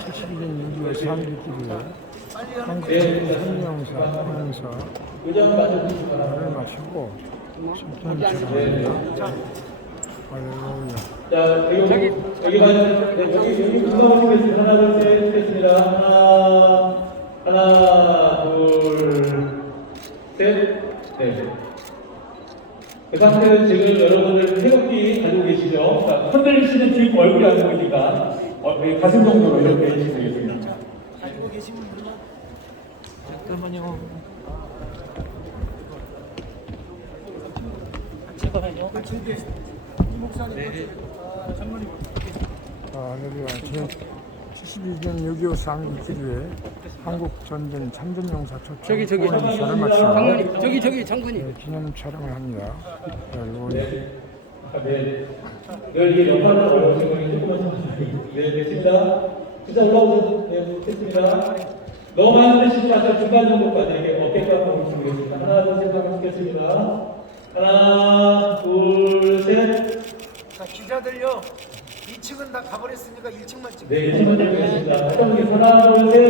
72년 6.25 3.1길에 한국적인 성명사를 마치고 심판을 할렐루야. 자, 여기 구성하시겠습니다. 하나, 둘, 셋, 하겠습니다. 하나, 둘, 셋, 네. 그 상태는 지금 여러분들 태극기 가지고 계시죠? 자, 흔들리시는 주인 얼굴이 안 보이니까 가슴 정도로 이렇게 해주시면 되겠습니다. 가지고 계신 분들만 잠깐만요. 제발요. 이 목사님, 장로님. 할렐루야. 72년 6.25 3.1길에 한국전쟁 참전용사 초청 후원사를 마치고 장군님. 기념 촬영을 합니다. 할렐루야. 네. 이게 연말로 오신 분이 조금만 네, 됐습니다. 진짜 올라오셔서 네, 됐습니다. 너무 많은 데 쉬지 마세요. 중간 정도까지 이렇게 어깨가 보시면 되겠습니다. 하나, 둘, 셋 하고 시겠습니다. 하나, 둘, 셋. 자, 기자들요. 2층은 다 가버렸으니까 1층만 찍고. 네, 1층만 드리겠습니다. 하나, 둘, 셋.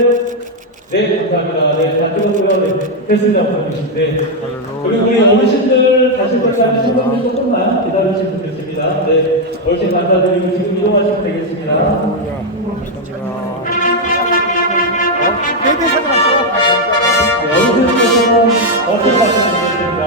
네, 감사합니다. 네, 다 찍었고요. 네, 됐습니다. 네. 그리고 우리 어르신들 가실 때까지 신분들 조금만 기다리시면 되겠습니다. 네, 어르신 감사드리고 지금 이동하시면 되겠습니다. 할렐루야. 감사합니다. 베이비 사진 한 번. 네, 어르신들께서는 어떻게 가시면 되겠습니다.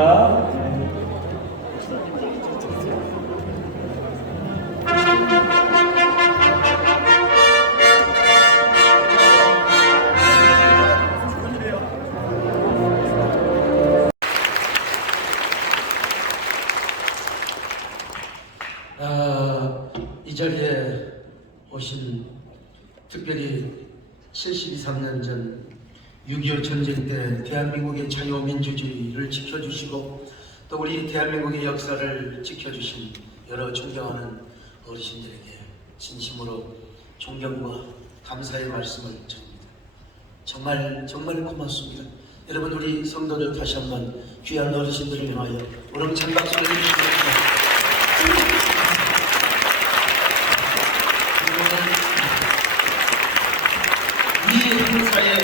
이 자리에 오신 특별히 73년 전 6.25 전쟁 때 대한민국의 자유민주주의를 지켜주시고 또 우리 대한민국의 역사를 지켜주신 여러 존경하는 어르신들에게 진심으로 존경과 감사의 말씀을 전합니다. 정말 고맙습니다. 여러분 우리 성도들 다시 한번 귀한 어르신들을 위하여 우렁찬 박수를 해주시기 이 행사의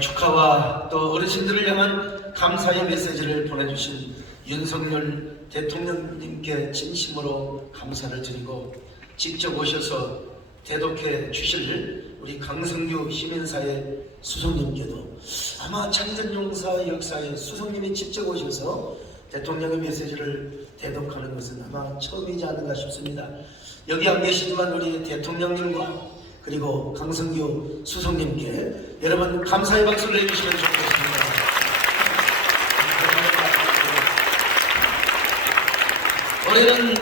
축하와 또 어르신들을 향한 감사의 메시지를 보내주신 윤석열 대통령님께 진심으로 감사를 드리고 직접 오셔서 대독해 주실 우리 강성규 시민사회 수석님께도 아마 참전용사 역사에 수석님이 직접 오셔서 대통령의 메시지를 대독하는 것은 아마 처음이지 않은가 싶습니다. 여기 안 계시지만 우리 대통령님과 그리고 강성규 수석님께 여러분 감사의 박수를 해주시면 좋겠습니다. 올해는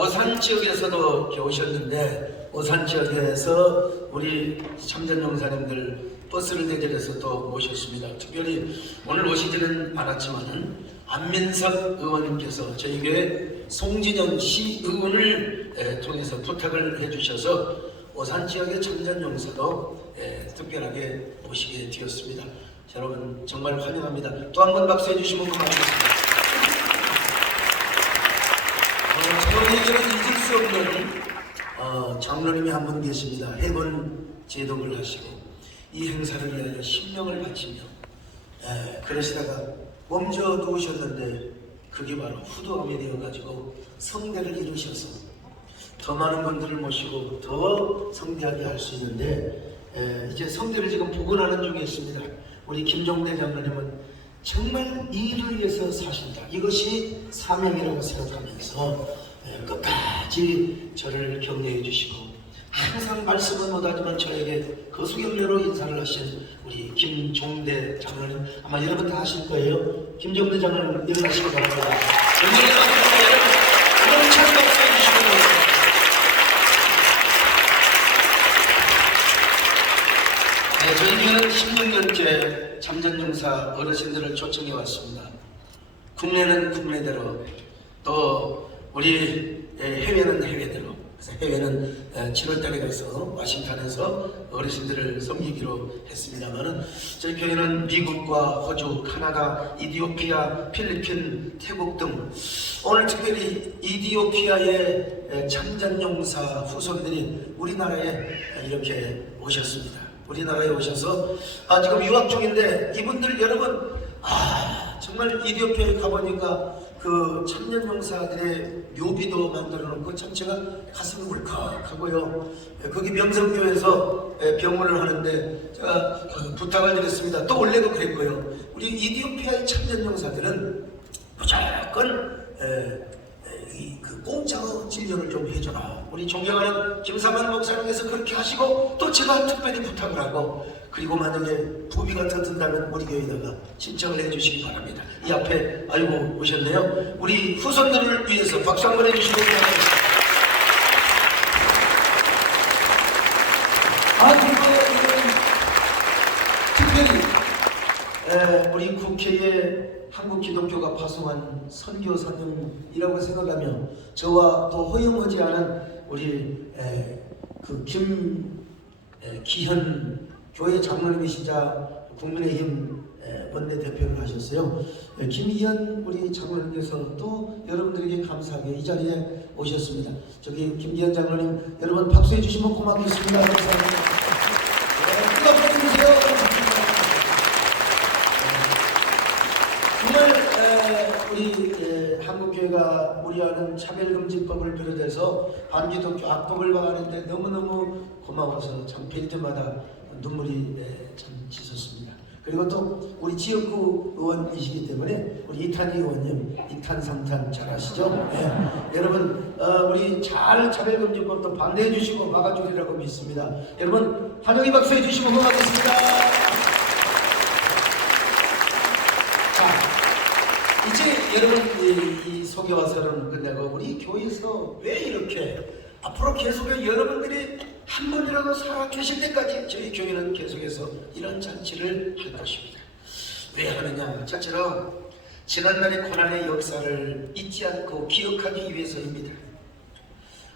오산 지역에서도 오셨는데 오산 지역에서 우리 참전용사님들 버스를 대절해서 또 모셨습니다. 특별히 오늘 오시지는 않았지만은 안민석 의원님께서 저희 교회 송진영 시의원을 통해서 부탁을 해주셔서 오산 지역의 참전용사도 특별하게 모시게 되었습니다. 여러분 정말 환영합니다. 또 한 번 박수 해주시면 고맙겠습니다. 저희들은 잊을 수 없는 장로님이 한 분 계십니다. 해본 제독을 하시고 이 행사를 위하여 신명을 바치며 그러시다가 멈춰 두셨는데 그게 바로 후두암이 되어가지고 성대를 이루셔서 더 많은 분들을 모시고 더 성대하게 할 수 있는데 이제 성대를 지금 복원하는 중에 있습니다. 우리 김종대 장로님은 정말 이를 위해서 사신다. 이것이 사명이라고 생각하면서 끝까지 저를 격려해 주시고 항상 말씀은 못하지만 저에게 거수경례로 인사를 하신 우리 김종대 장로님 아마 여러분 다 아실 거예요. 김종대 장로님 일어나시기 바랍니다. 여러분 참 박수해 주시고 저희는 16년째 참전용사 어르신들을 초청해 왔습니다. 국내는 국내대로 또 우리 해외는 해외대로 그래서 해외는 7월달에 가서 워싱턴에서 어르신들을 섬기기로 했습니다만은 저희 교회는 미국과 호주, 카나다, 이디오피아, 필리핀, 태국 등 오늘 특별히 이디오피아의 참전용사 후손들이 우리나라에 이렇게 오셨습니다. 우리나라에 오셔서 지금 유학 중인데 이분들 여러분 정말 이디오피아에 가보니까 그 참전용사들의 묘비도 만들어 놓고 참 제가 가슴이 울컥하고요. 거기 명성교에서 병원을 하는데 제가 부탁을 드렸습니다. 또 원래도 그랬고요. 우리 이디오피아의 참전용사들은 무조건 그 공짜로 진료를 좀 해줘라. 우리 존경하는 김사만 목사님께서 그렇게 하시고 또 제가 특별히 부탁을 하고 그리고 만약에 부비가 더 든다면 우리 교회에다가 신청을 해주시기 바랍니다. 이 앞에 아이고 오셨네요. 우리 후손들을 위해서 박수 한번 해주시기 바랍니다. 특별히 우리 국회에 한국 기독교가 파송한 선교 사명이라고 생각하며 저와 또 허용하지 않은 우리 그 김기현 교회 장로님이시자 국민의힘 원내대표를 하셨어요. 김기현 우리 장로님께서 또 여러분들에게 감사하게 이 자리에 오셨습니다. 저기 김기현 장로님 여러분 박수해 주시면 고맙겠습니다. 감사합니다. 뜨겁게 부르세요. 정말 우리 한국교회가 우려하는 차별금지법을 비롯해서 반기독교 악법을 막아내는데 너무너무 고마워서 참 뵐 때마다 눈물이 참 짖었습니다. 그리고 또 우리 지역구 의원이시기 때문에 우리 이탄희 의원님 이탄 삼탄 잘 아시죠? 여러분 우리 잘 차별금지법도 반대해 주시고 막아주리라고 믿습니다. 여러분 환영의 박수 해주시면 고맙겠습니다. 이제 여러분 이 소개와서는 끝내고 우리 교회에서 왜 이렇게 앞으로 계속해서 여러분들이 한 번이라도 살아 계실 때까지 저희 교회는 계속해서 이런 잔치를 할 것입니다. 왜 하느냐? 첫째로 지난날의 고난의 역사를 잊지 않고 기억하기 위해서입니다.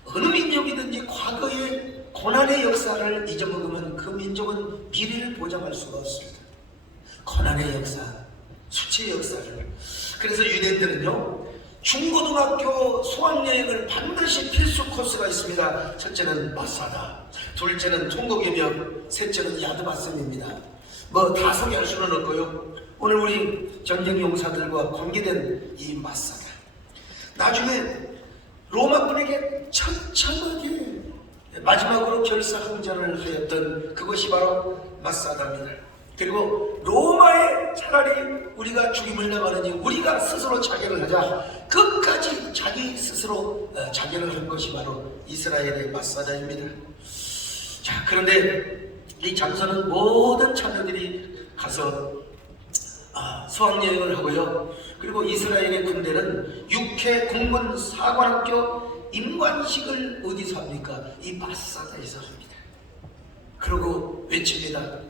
어느 민족이든지 과거의 고난의 역사를 잊어먹으면 그 민족은 미래를 보장할 수가 없습니다. 고난의 역사, 수치의 역사를. 그래서 유대인들은요 중고등학교 수학여행을 반드시 필수 코스가 있습니다. 첫째는 마사다, 둘째는 통곡예명, 셋째는 야드바슴입니다. 뭐 다 소개할 수는 없고요. 오늘 우리 전쟁용사들과 관계된 이 마사다, 나중에 로마군에게 처참하게 마지막으로 결사항전을 하였던 그것이 바로 마사다입니다. 그리고 로마에 차라리 우리가 죽임을 당하느니 우리가 스스로 자결을 하자, 끝까지 자기 스스로 자결을 한 것이 바로 이스라엘의 마사다입니다. 자, 그런데 이 장소는 모든 자녀들이 가서 수학여행을 하고요. 그리고 이스라엘의 군대는 육해 공군 사관학교 임관식을 어디서 합니까? 이 마사다에서 합니다. 그리고 외칩니다.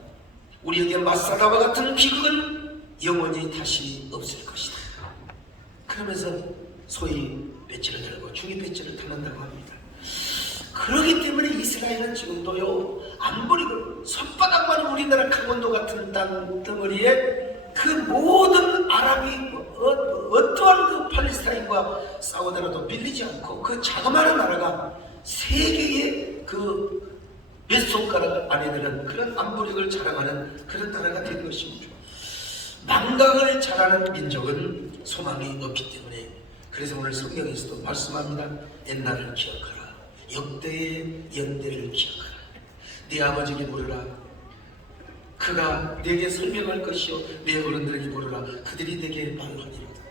우리에게 마사다와 같은 비극은 영원히 다시 없을 것이다. 그러면서 소위 배지를 들고 중위 배지를 타는다고 합니다. 그렇기 때문에 이스라엘은 지금도요 안 버리고 손바닥만 우리나라 강원도 같은 땅 덩어리에 그 모든 아랍이 어떠한 그 팔레스타인과 싸우더라도 밀리지 않고 그 자그마한 나라가 세계의 그 몇 손가락 안에 드는 그런 안보력을 자랑하는 그런 나라가 된 것입니다. 망각을 잘하는 민족은 소망이 없기 때문에, 그래서 오늘 성경에서도 말씀합니다. 옛날을 기억하라, 역대의 연대를 기억하라. 네 아버지에게 물으라, 그가 내게 설명할 것이요 내 어른들에게 물으라, 그들이 내게 말하리로다.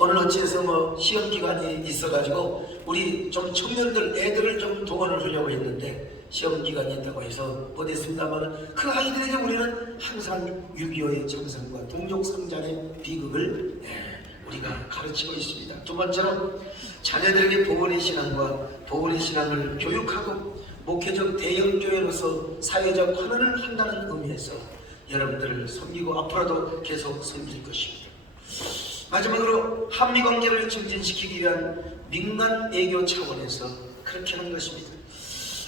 오늘 어찌해서 뭐 시험기간이 있어가지고 우리 좀 청년들 애들을 좀 동원을 하려고 했는데 시험기간이 있다고 해서 못했습니다만 그 아이들에게 우리는 항상 6.25의 장상과 동족상잔의 비극을 우리가 가르치고 있습니다. 두 번째로 자녀들에게 보건의 신앙과 보건의 신앙을 교육하고 목회적 대형교회로서 사회적 헌원을 한다는 의미에서 여러분들을 섬기고 앞으로도 계속 섬길 것입니다. 마지막으로 한미관계를 증진시키기 위한 민간 외교 차원에서 그렇게 하는 것입니다.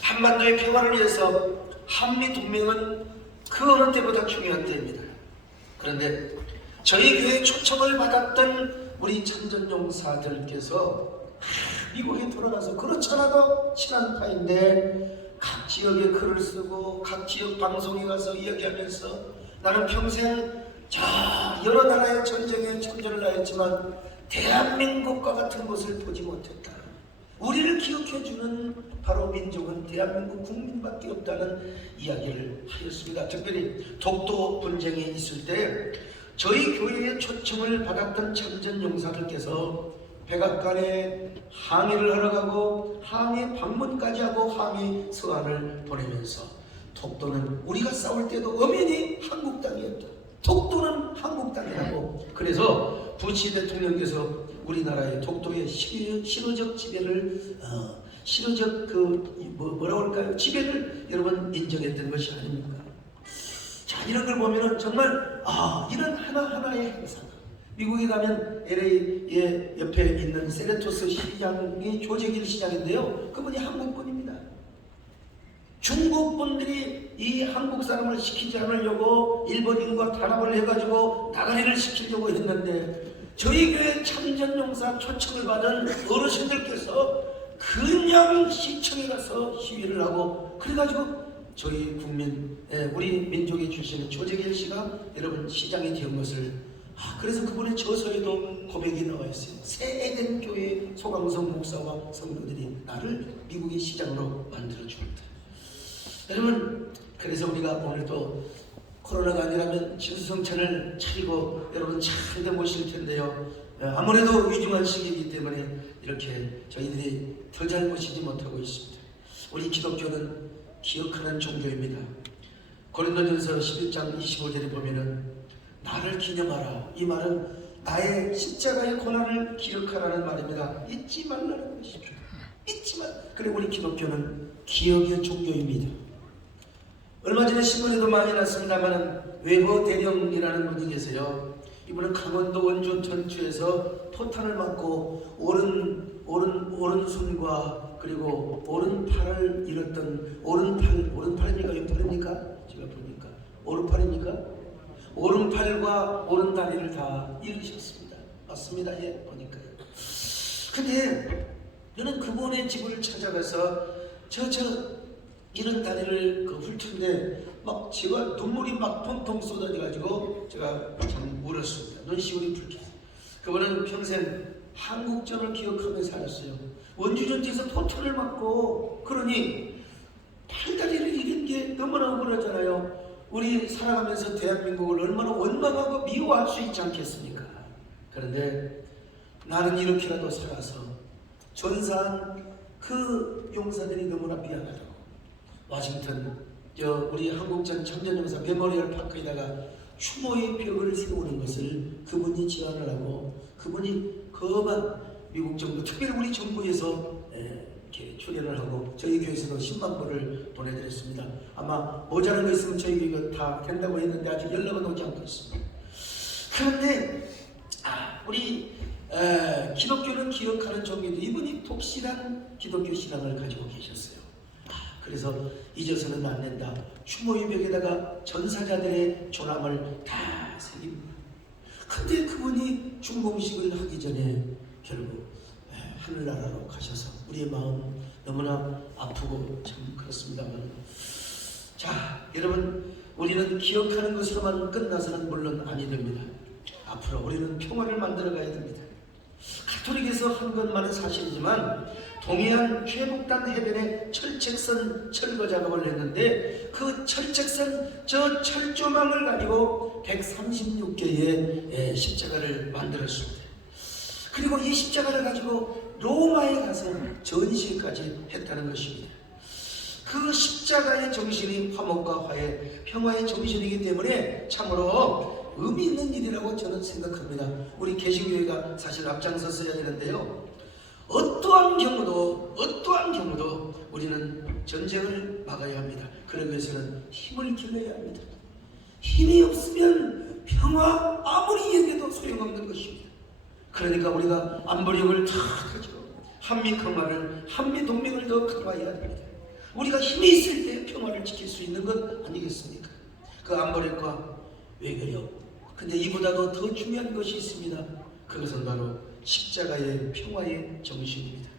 한반도의 평화를 위해서 한미동맹은 그 어느 때보다 중요한 때입니다. 그런데 저희 교회 초청을 받았던 우리 참전용사들께서 미국에 돌아가서 그렇잖아도 친한 파인데 각 지역에 글을 쓰고 각 지역 방송에 가서 이야기하면서 나는 평생 여러 나라의 전쟁에 참전을 하였지만 대한민국과 같은 것을 보지 못했다. 우리를 기억해주는 바로 민족은 대한민국 국민밖에 없다는 이야기를 하였습니다. 특별히 독도 분쟁에 있을 때 저희 교회의 초청을 받았던 참전용사들께서 백악관에 항의를 하러 가고 항의 방문까지 하고 항의 서한을 보내면서 독도는 우리가 싸울 때도 엄연히 한국 땅이었다. 독도는 한국 땅이라고. 그래서 부시 대통령께서 우리나라의 독도의 실효적 지배를 실효적 뭐라고 할까요? 지배를 여러분 인정했던 것이 아닙니까? 자, 이런 걸 보면은 정말 이런 하나하나의 행사가 미국에 가면 LA의 옆에 있는 세네토스 시장이 조재길 시장인데요. 그분이 한국분입니다. 중국 분들이 이 한국 사람을 시키지 않으려고 일본인과 단합을 해가지고 나가리를 시키려고 했는데 저희 교회 참전용사 초청을 받은 어르신들께서 그냥 시청에 가서 시위를 하고 그래가지고 저희 국민, 우리 민족의 출신의 조재길 씨가 여러분 시장이 된 것을 그래서 그분의 저서에도 고백이 나와 있어요. 새 에덴 교회 소강성 목사와 성도들이 나를 미국의 시장으로 만들어 주었다. 여러분, 그래서 우리가 오늘도 코로나가 아니라면 진수성찬을 차리고 여러분 잘돼 모실 텐데요. 아무래도 위중한 시기이기 때문에 이렇게 저희들이 더 잘 모시지 못하고 있습니다. 우리 기독교는 기억하는 종교입니다. 고린도전서 11장 25절에 보면은 나를 기념하라. 이 말은 나의 십자가의 고난을 기억하라는 말입니다. 잊지 말라는 것입니다. 잊지 말. 그리고 우리 기독교는 기억의 종교입니다. 얼마 전에 신문에도 많이 났습니다만 외거 대령이라는 분이 계세요. 이분은 강원도 원주 전주에서 포탄을 맞고 오른손과 그리고 오른팔을 잃었던 오른팔입니까? 왼팔입니까? 제가 보니까 오른팔입니까? 오른팔과 오른다리를 다 잃으셨습니다. 맞습니다. 예, 보니까요. 근데 저는 그분의 집을 찾아가서 이런 다리를 훑는데 막 제가 눈물이 막 펑펑 쏟아져가지고 제가 참 울었습니다. 눈시울이 붉게. 그분은 평생 한국전을 기억하며 살았어요. 원주전투에서 포탄을 맞고 그러니 팔다리를 잃은 게 너무나 억울하잖아요. 우리 살아가면서 대한민국을 얼마나 원망하고 미워할 수 있지 않겠습니까? 그런데 나는 이렇게라도 살아서 전사한 그 용사들이 너무나 미안하다고 워싱턴 우리 한국전 참전용사 메모리얼 파크에다가 추모의 벽을 세우는 것을 그분이 제안을 하고 그분이 거만 미국 정부 특별히 우리 정부에서 이렇게 출연을 하고 저희 교회에서도 10만 불을 보내드렸습니다. 아마 모자란 거 있으면 저희 교회가 다 된다고 했는데 아직 연락은 오지 않고 있습니다. 그런데 우리 기독교는 기억하는 종교인데 이분이 독실한 기독교 신앙을 가지고 계셨어요. 그래서 잊어서는 안 된다. 추모의 벽에다가 전사자들의 조남을 다 새깁니다. 근데 그분이 중공식을 하기 전에 결국 하늘나라로 가셔서 우리의 마음 너무나 아프고 참 그렇습니다만 자 여러분 우리는 기억하는 것으로만 끝나서는 물론 아니 됩니다. 앞으로 우리는 평화를 만들어 가야 됩니다. 가톨릭에서 한 것만은 사실이지만 동해안 최북단 해변에 철책선 철거 작업을 했는데 그 철책선 저 철조망을 가지고 136개의 십자가를 만들었습니다. 그리고 이 십자가를 가지고 로마에 가서 전시까지 했다는 것입니다. 그 십자가의 정신이 화목과 화해, 평화의 정신이기 때문에 참으로 의미 있는 일이라고 저는 생각합니다. 우리 개신교회가 사실 앞장섰어야 되는데요. 어떠한 경우도 우리는 전쟁을 막아야 합니다. 그러기 위해서는 힘을 길러야 합니다. 힘이 없으면 평화 아무리 얘기해도 소용없는 것입니다. 그러니까 우리가 안보력을 다 가지고 한미 강화를 한미 동맹을 더 강화해야 됩니다. 우리가 힘이 있을 때 평화를 지킬 수 있는 것 아니겠습니까? 그 안보력과 외교력. 근데 이보다도 더 중요한 것이 있습니다. 그것은 바로 십자가의 평화의 정신입니다.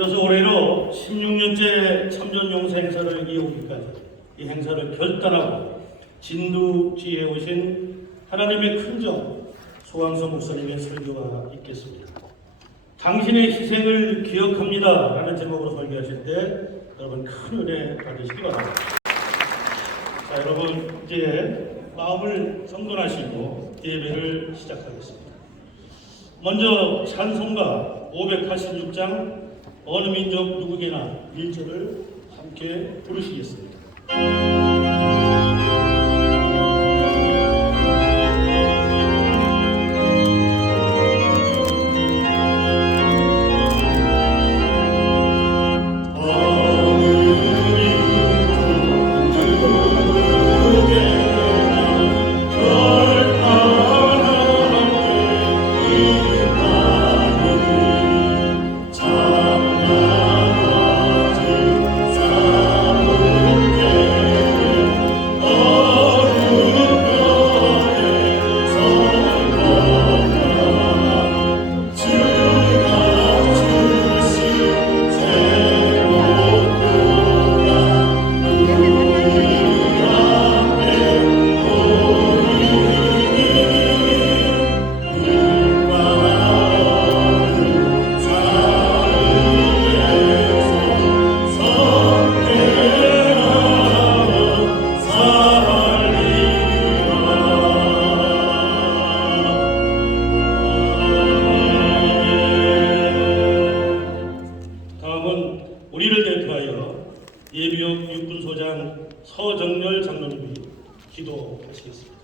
이어서 올해로 16년째 참전용사 행사를 이어오기까지 이 행사를 결단하고 진두지에 오신 하나님의 큰정 소왕서 목사님의 설교가 있겠습니다. 당신의 희생을 기억합니다 라는 제목으로 설교하실 때 여러분 큰 은혜 받으시기 바랍니다. 자, 여러분 이제 마음을 성돈하시고 예배를 시작하겠습니다. 먼저 찬송가 586장 어느 민족 누구에게나 1절을 함께 부르시겠습니다. 우리를 대표하여 예비역 육군소장 서정렬 장로님이 기도하시겠습니다.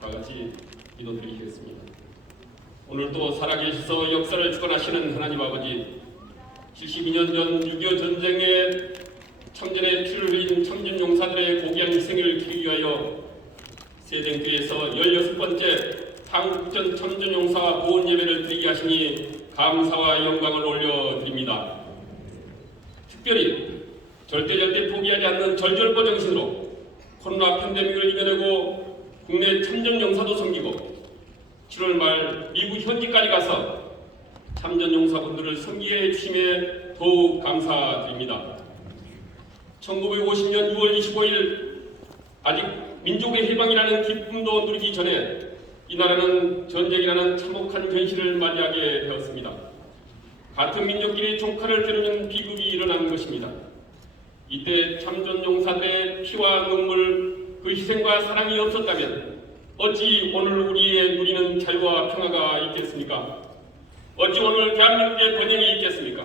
다 같이 기도드리겠습니다. 오늘도 살아계셔서 역사를 주관하시는 하나님 아버지, 72년 전 6.25 전쟁의 참전의 피를 흘린 참전용사들의 고귀한 희생을 기리기 위하여 세den교에서 16번째 한국전 참전용사 보훈 예배를 드리게 하시니 감사와 영광을 올려드립니다. 특별히 절대 포기하지 않는 절절보 정신으로 코로나 팬데믹을 이겨내고 국내 참전용사도 섬기고 7월 말 미국 현지까지 가서 참전용사분들을 섬기해 주심에 더욱 감사드립니다. 1950년 6월 25일 아직 민족의 해방이라는 기쁨도 누리기 전에 이 나라는 전쟁이라는 참혹한 현실을 맞이하게 되었습니다. 같은 민족끼리 종칼을 겨루는 비극이 일어나는 것입니다. 이때 참전용사들의 피와 눈물, 그 희생과 사랑이 없었다면 어찌 오늘 우리의 누리는 자유와 평화가 있겠습니까? 어찌 오늘 대한민국의 번영이 있겠습니까?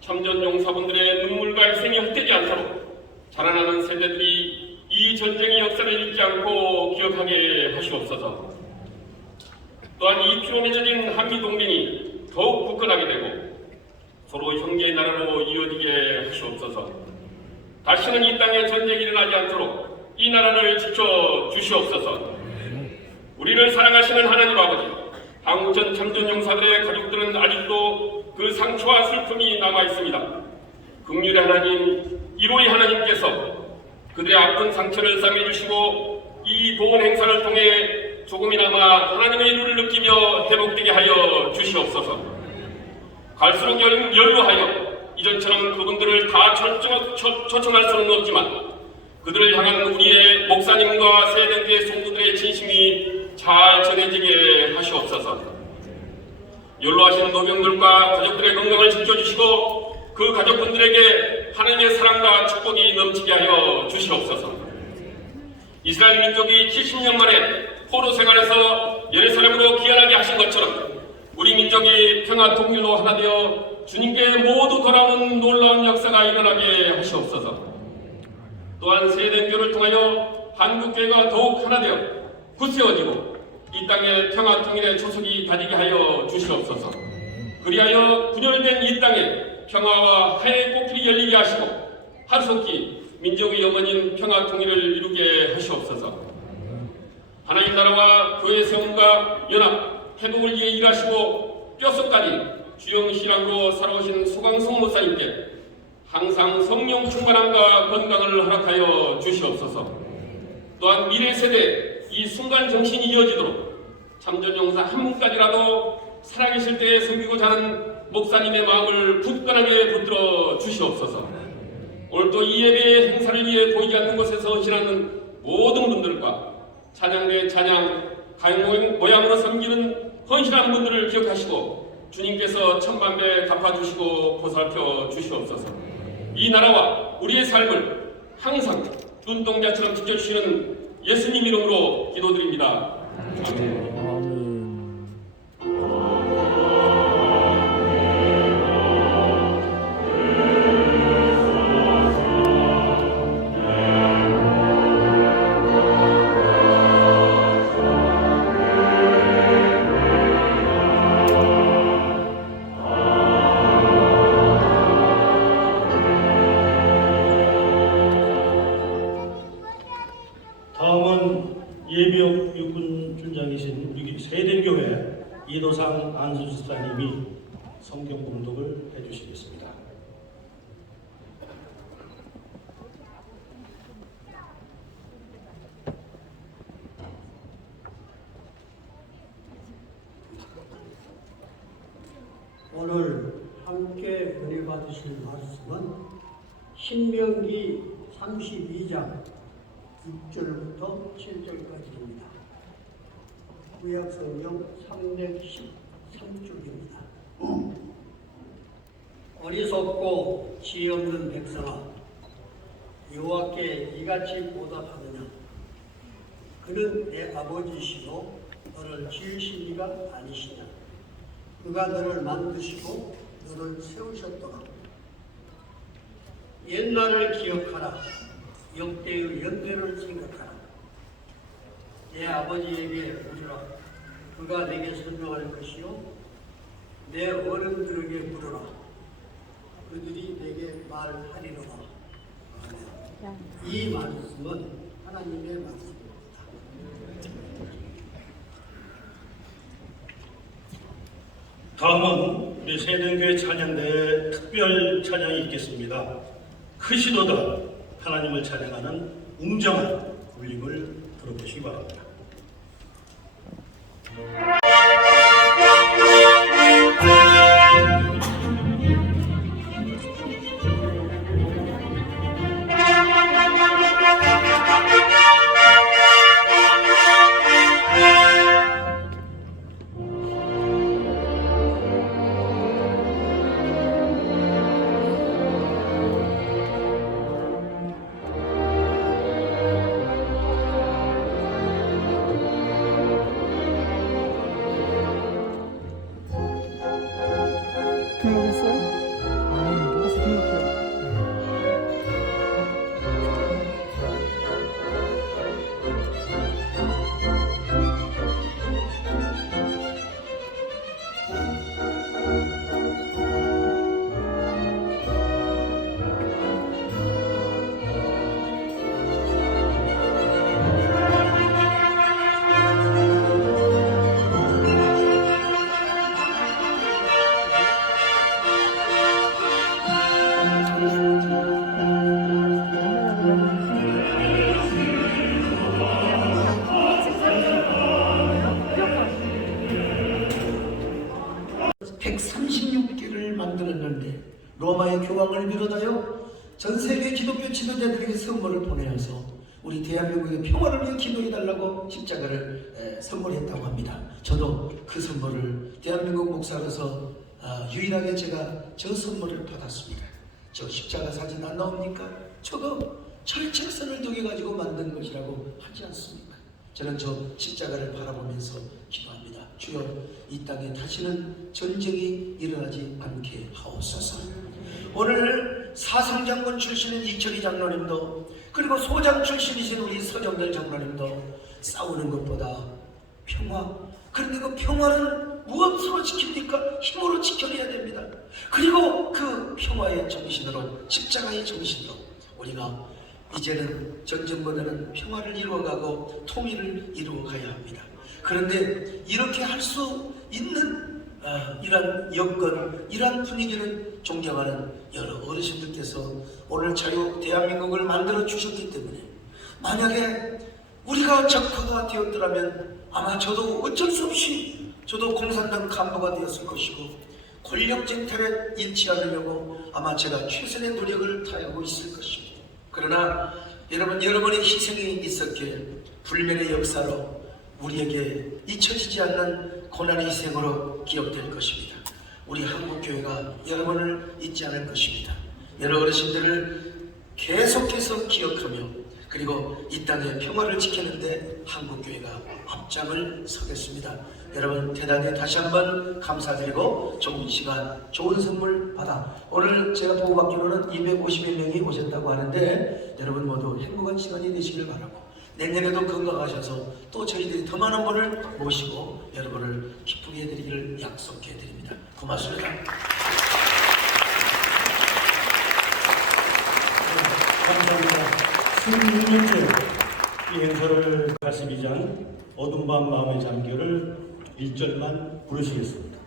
참전 용사분들의 눈물과 희생이 헛되지 않도록 자라나는 세대들이 이 전쟁의 역사를 잊지 않고 기억하게 하시옵소서. 또한 이 피로 맺어진 한미동맹이 더욱 굳건하게 되고 서로 형제의 나라로 이어지게 하시옵소서. 다시는 이 땅에 전쟁이 일어나지 않도록 이 나라를 지켜 주시옵소서. 우리를 사랑하시는 하나님 아버지, 한국전 참전용사들의 가족들은 아직도 그 상처와 슬픔이 남아 있습니다. 긍휼의 하나님, 위로의 하나님께서 그들의 아픈 상처를 싸매주시고 이 도원 행사를 통해 조금이나마 하나님의 위로를 느끼며 회복되게 하여 주시옵소서. 갈수록 연로하여 이전처럼 그분들을 다 초청할 수는 없지만 그들을 향한 우리의 목사님과 세대의 성도들의 진심이 잘 전해지게 하시옵소서. 연로하신 노병들과 가족들의 건강을 지켜주시고 그 가족분들에게 하나님의 사랑과 축복이 넘치게 하여 주시옵소서. 이스라엘 민족이 70년 만에 포로 생활에서 예루살렘으로 귀환하게 하신 것처럼 우리 민족이 평화 통일로 하나 되어 주님께 모두 돌아오는 놀라운 역사가 일어나게 하시옵소서. 또한 세대교를 통하여 한국교회가 더욱 하나 되어 굳세어지고 이 땅의 평화 통일의 초석이 다지게 하여 주시옵소서. 그리하여 분열된 이 땅에 평화와 화해의 꽃길이 열리게 하시고 하루속히 민족의 영원인 평화 통일을 이루게 하시옵소서. 하나님 나라와 교회 세움과 연합, 회복을 위해 일하시고 뼛속까지 주영 신앙으로 살아오신 소강성 목사님께 항상 성령 충만함과 건강을 허락하여 주시옵소서. 또한 미래 세대 이 순간 정신이 이어지도록 참전용사 한 분까지라도 살아계실 때에 섬기고자 하는 목사님의 마음을 굳건하게 붙들어 주시옵소서. 오늘도 이 예배의 행사를 위해 보이지 않는 곳에서 헌신하는 모든 분들과 찬양대 찬양, 가용 모양으로 섬기는 헌신한 분들을 기억하시고 주님께서 천만배 갚아주시고 보살펴 주시옵소서. 이 나라와 우리의 삶을 항상 눈동자처럼 지켜주시는 예수님 이름으로 기도드립니다. 아멘. 다음은 예비역 육군준장이신 우리 세den교회 이도상 안수집사님이 성경 봉독을 해주시겠습니다. 오늘 함께 은혜 받으실 말씀은 신명기 32장 6절부터 7절까지입니다. 구약성경 313쪽입니다. 어리석고 지혜 없는 백성아, 여호와께 이같이 보답하느냐? 그는 내 아버지시고 너를 지으신 이가 아니시냐? 그가 너를 만드시고 너를 세우셨도다. 옛날을 기억하라. 역대의 연대를 생각하라. 내 아버지에게 물으라. 그가 내게 설명할 것이요 내 어른들에게 물으라. 그들이 내게 말하리로다. 아멘. 이 말씀은 하나님의 말씀입니다. 다음은 우리 세den교회 찬양대에 특별 찬양이 있겠습니다. 크시도다 하나님을 찬양하는 웅장한 울림을 들어보시기 바랍니다. 로마의 교황을 비롯하여 전 세계 기독교 지도자들에게 선물을 보내어서 우리 대한민국의 평화를 위해 기도해달라고 십자가를 선물했다고 합니다. 저도 그 선물을 대한민국 목사로서 유일하게 제가 저 선물을 받았습니다. 저 십자가 사진 안 나옵니까? 저거 철책선을 독여가지고 만든 것이라고 하지 않습니까? 저는 저 십자가를 바라보면서 기도합니다. 주여, 이 땅에 다시는 전쟁이 일어나지 않게 하옵소서. 오늘 사성장군 출신인 이철희 장로님도 그리고 소장 출신이신 우리 서정열 장로님도 싸우는 것보다 평화, 그런데 그 평화는 무엇으로 지킵니까? 힘으로 지켜내야 됩니다. 그리고 그 평화의 정신으로, 십자가의 정신으로 우리가 이제는 전쟁보다는 평화를 이루어가고 통일을 이루어가야 합니다. 그런데 이렇게 할 수 있는 이러한 여건, 이러한 분위기는 존경하는 여러 어르신들께서 오늘 자유 대한민국을 만들어 주셨기 때문에 만약에 우리가 적화가 되었더라면 아마 저도 어쩔 수 없이 저도 공산당 간부가 되었을 것이고 권력 쟁탈에 잃지 않으려고 아마 제가 최선의 노력을 다하고 있을 것입니다. 그러나 여러분의 희생이 있었기에 불멸의 역사로 우리에게 잊혀지지 않는 고난의 희생으로 기억될 것입니다. 우리 한국교회가 여러분을 잊지 않을 것입니다. 여러 어르신들을 계속해서 기억하며 그리고 이 땅의 평화를 지키는데 한국교회가 앞장을 서겠습니다. 여러분 대단히 다시 한번 감사드리고 좋은 시간, 좋은 선물 받아 오늘 제가 보고받기로는 250여 명이 오셨다고 하는데 여러분 모두 행복한 시간이 되시길 바라고 내년에도 건강하셔서 또 저희들이 더 많은 분을 모시고 여러분을 기쁘게 해드리기를 약속해 드립니다. 고맙습니다. 감사합니다. 16년째 이 행사를 가슴이 잔 어둠 밤 마음의 잠결을 1절만 부르시겠습니다.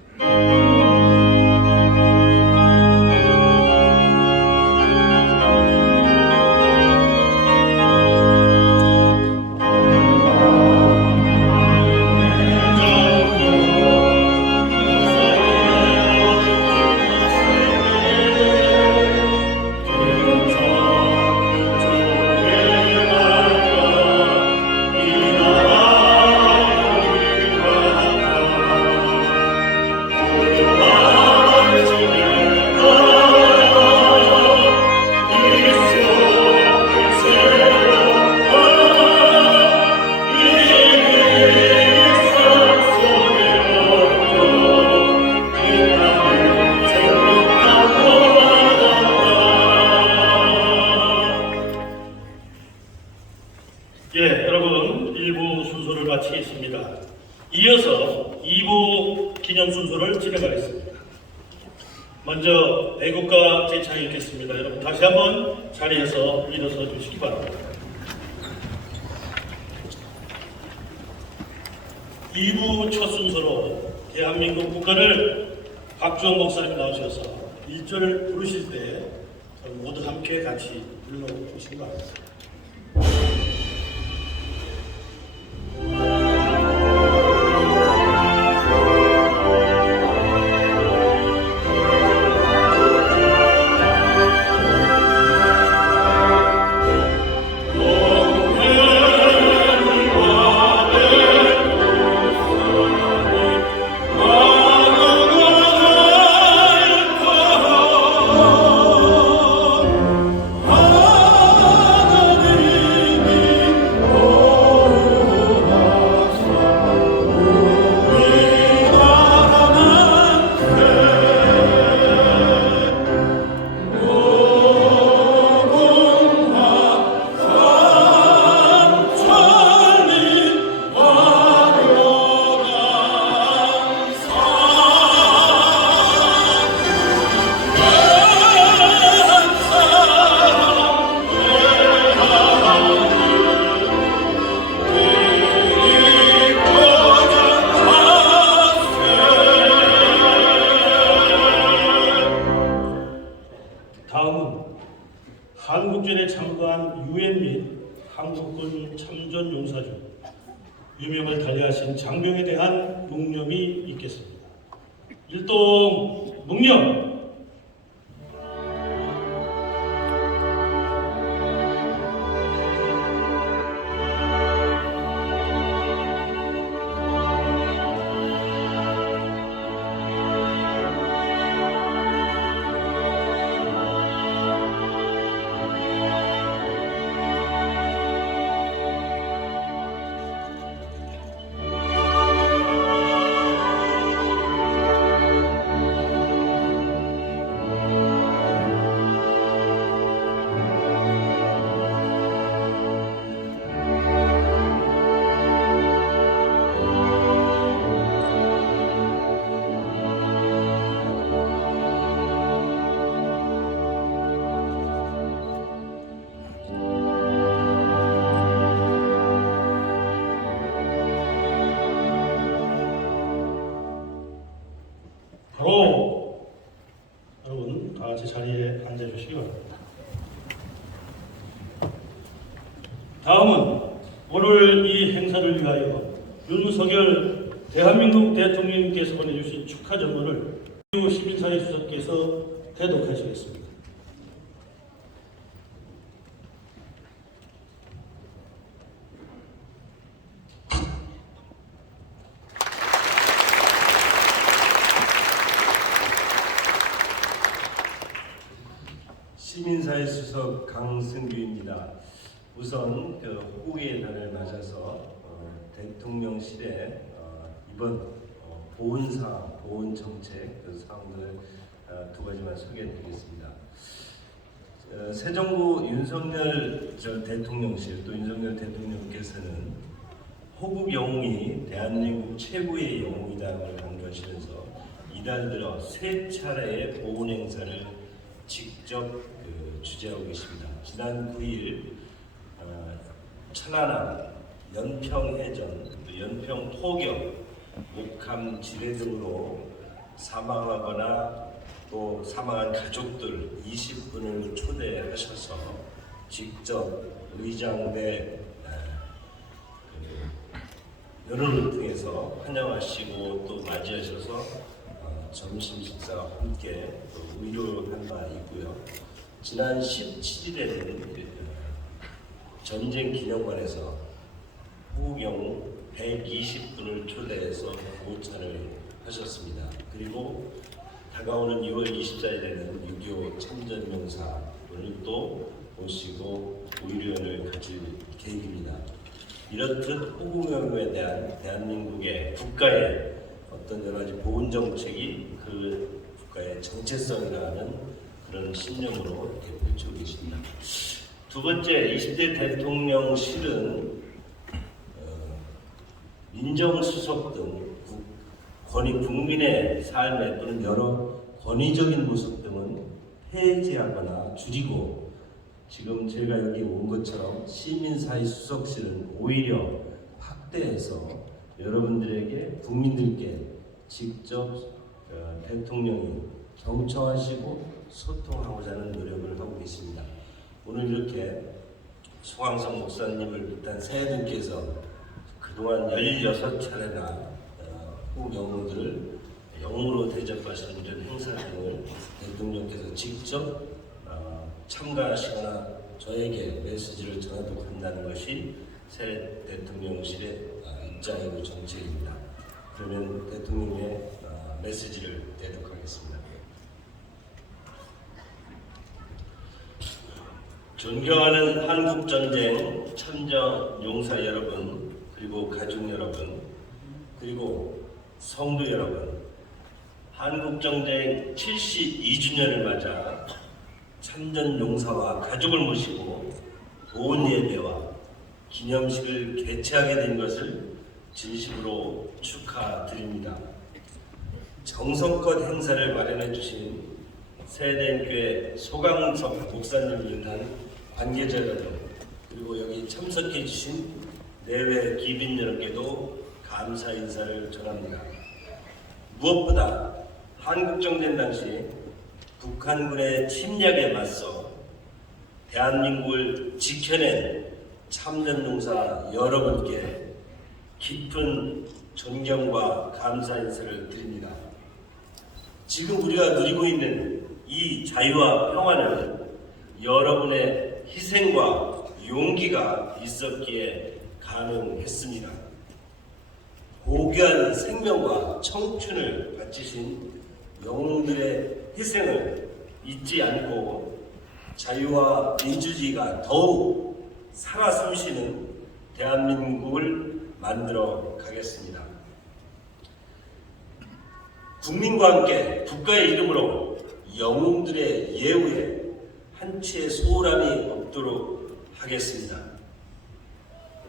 여러분 1부 순서를 마치겠습니다. 이어서 2부 기념 순서를 진행하겠습니다. 먼저 애국가 제창이 있겠습니다. 여러분 다시 한번 자리에서 일어서 주시기 바랍니다. 2부 첫 순서로 대한민국 국가를 박주원 목사님 나오셔서 1절을 부르실 때 모두 함께 같이 불러주시기 바랍니다. 다음은 한국전에 참가한 유엔 및 한국군 참전용사 중 유명을 달리하신 장병에 대한 묵념이 있겠습니다. 일동 묵념. 바로 여러분 다 같이 자리에 앉아주시기 바랍니다. 다음은 오늘 이 행사를 위하여 윤석열 대한민국 대통령님께서 보내주신 축하 전문을 시민사회 수석께서 대독하시겠습니다. 시민사회 수석 강승규입니다. 우선 호국의 날을 맞아서 대통령실에 이번 보훈 정책 사항들 두 가지만 소개해드리겠습니다. 새 정부 윤석열 대통령실 또 윤석열 대통령께서는 호국 영웅이 대한민국 최고의 영웅이다를 강조하시면서 이달 들어 세 차례의 보훈 행사를 직접 주재하고 계십니다. 지난 9일 천안함, 연평해전, 또 연평포격, 목함 지뢰 등으로 사망하거나 또 사망한 가족들 20분을 초대하셔서 직접 의장대 여론을 통해서 환영하시고 또 맞이하셔서 점심 식사와 함께 또 의료한 바 있고요. 지난 17일에는 전쟁 기념관에서 호국영웅 120분을 초대해서 모찬을 하셨습니다. 그리고 다가오는 6월 24일에는 6.25 참전용사분을 또 모시고 의료연을 가질 계획입니다. 이렇듯 호국영웅에 대한 대한민국의 국가의 어떤 여러 가지 보훈 정책이 그 국가의 정체성이라는 그런 신념으로 이렇게 펼치고 계십니다. 두 번째, 20대 대통령실은 민정수석 등 국민의 삶에 또는 여러 권위적인 모습 등은 폐지하거나 줄이고 지금 제가 여기 온 것처럼 시민사회 수석실은 오히려 확대해서 여러분들에게 국민들께 직접 대통령이 경청하시고 소통하고자 하는 노력을 하고 계십니다. 오늘 이렇게 송황석 목사님을 비롯한 새해들께서 그동안 16차례나 호국 영웅들을 영웅으로 대접하시는 이런 행사 등을 대통령께서 직접 참가하시거나 저에게 메시지를 전하도록 한다는 것이 새 대통령실의 입장이고 정책입니다. 그러면 대통령의 메시지를 대독하겠습니다. 존경하는 한국전쟁 참전 용사 여러분, 그리고 가족 여러분, 그리고 성도 여러분, 한국전쟁 72주년을 맞아 참전 용사와 가족을 모시고 보훈 예배와 기념식을 개최하게 된 것을 진심으로 축하드립니다. 정성껏 행사를 마련해 주신 세대교회 소강석 목사님을 비롯한 관계자 여러분, 그리고 여기 참석해 주신 내외 기빈 여러분께도 감사 인사를 전합니다. 무엇보다 한국정전 당시 북한군의 침략에 맞서 대한민국을 지켜낸 참전용사 여러분께 깊은 존경과 감사 인사를 드립니다. 지금 우리가 누리고 있는 이 자유와 평화는 여러분의 희생과 용기가 있었기에 가능했습니다. 고귀한 생명과 청춘을 바치신 영웅들의 희생을 잊지 않고 자유와 민주주의가 더욱 살아 숨쉬는 대한민국을 만들어 가겠습니다. 국민과 함께 국가의 이름으로 영웅들의 예우에 한치의 소홀함이 없도록 하겠습니다.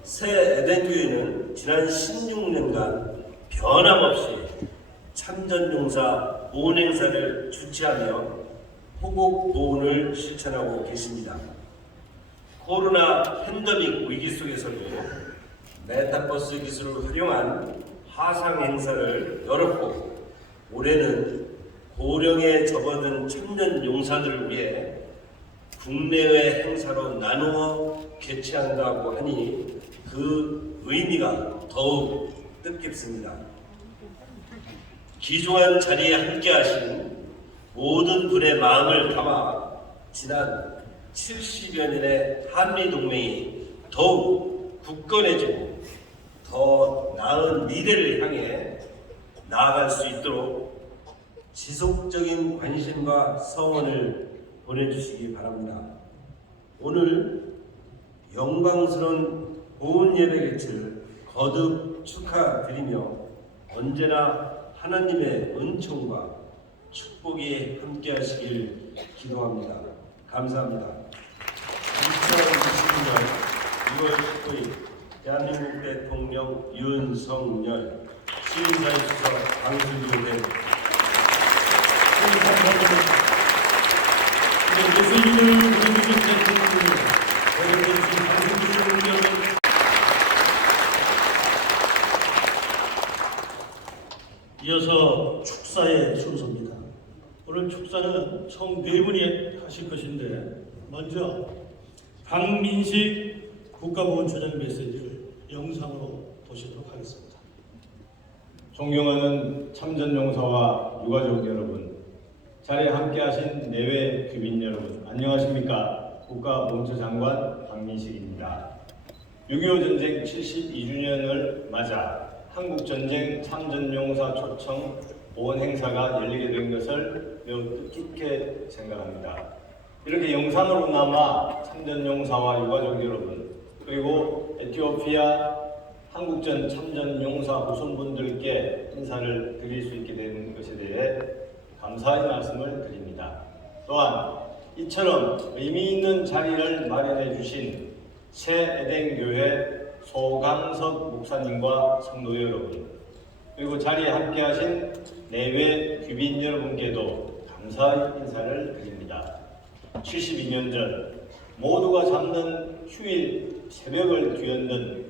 새 에덴교회는 지난 16년간 변함없이 참전용사 보훈 행사를 주최하며 호국 보훈을 실천하고 계십니다. 코로나 팬데믹 위기 속에서도 메타버스 기술을 활용한 화상 행사를 열었고, 올해는 고령에 접어든 청년 용사들을 위해 국내외 행사로 나누어 개최한다고 하니 그 의미가 더욱 뜻깊습니다. 귀중한 자리에 함께하신 모든 분의 마음을 담아 지난 70여 년의 한미동맹이 더욱 굳건해지고 더 나은 미래를 향해 나아갈 수 있도록 지속적인 관심과 성원을 보내주시기 바랍니다. 오늘 영광스러운 고운 예배 개최를 거듭 축하드리며 언제나 하나님의 은총과 축복이 함께하시길 기도합니다. 감사합니다. 2022년 6월 19일 대한민국 대통령 윤석열 시인사의 수석 방송위원회 예수님을 보내주신 대통령님, 보내주신 방송위원회 이어서 축사의 순서입니다. 오늘 축사는 총 4분이 하실 것인데 먼저 박민식 국가보훈처장 메시지를 영상으로 보시도록 하겠습니다. 존경하는 참전용사와 유가족 여러분, 자리에 함께하신 내외 귀빈 여러분, 안녕하십니까? 국가보훈처장관 박민식입니다. 6.25 전쟁 72주년을 맞아 한국전쟁 참전용사 초청 보훈 행사가 열리게 된 것을 매우 뜻깊게 생각합니다. 이렇게 영상으로나마 참전용사와 유가족 여러분, 그리고 에티오피아 한국전 참전용사 후손분들께 인사를 드릴 수 있게 된 것에 대해 감사의 말씀을 드립니다. 또한 이처럼 의미 있는 자리를 마련해 주신 새 에덴교회 소강석 목사님과 성도 여러분, 그리고 자리에 함께하신 내외 귀빈 여러분께도 감사의 인사를 드립니다. 72년 전 모두가 잠든 휴일 새벽을 뒤흔든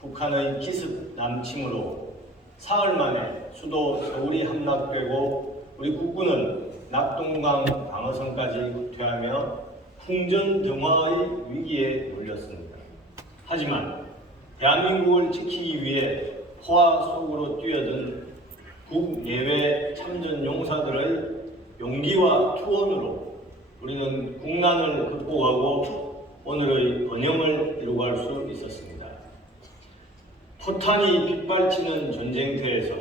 북한의 기습 남침으로 사흘 만에 수도 서울이 함락되고 우리 국군은 낙동강 방어선까지 후퇴하며 풍전등화의 위기에 몰렸습니다. 하지만 대한민국을 지키기 위해 포화 속으로 뛰어든 국내외 참전용사들의 용기와 투혼으로 우리는 국난을 극복하고 오늘의 번영을 이루어갈 수 있었습니다. 포탄이 빗발치는 전쟁터에서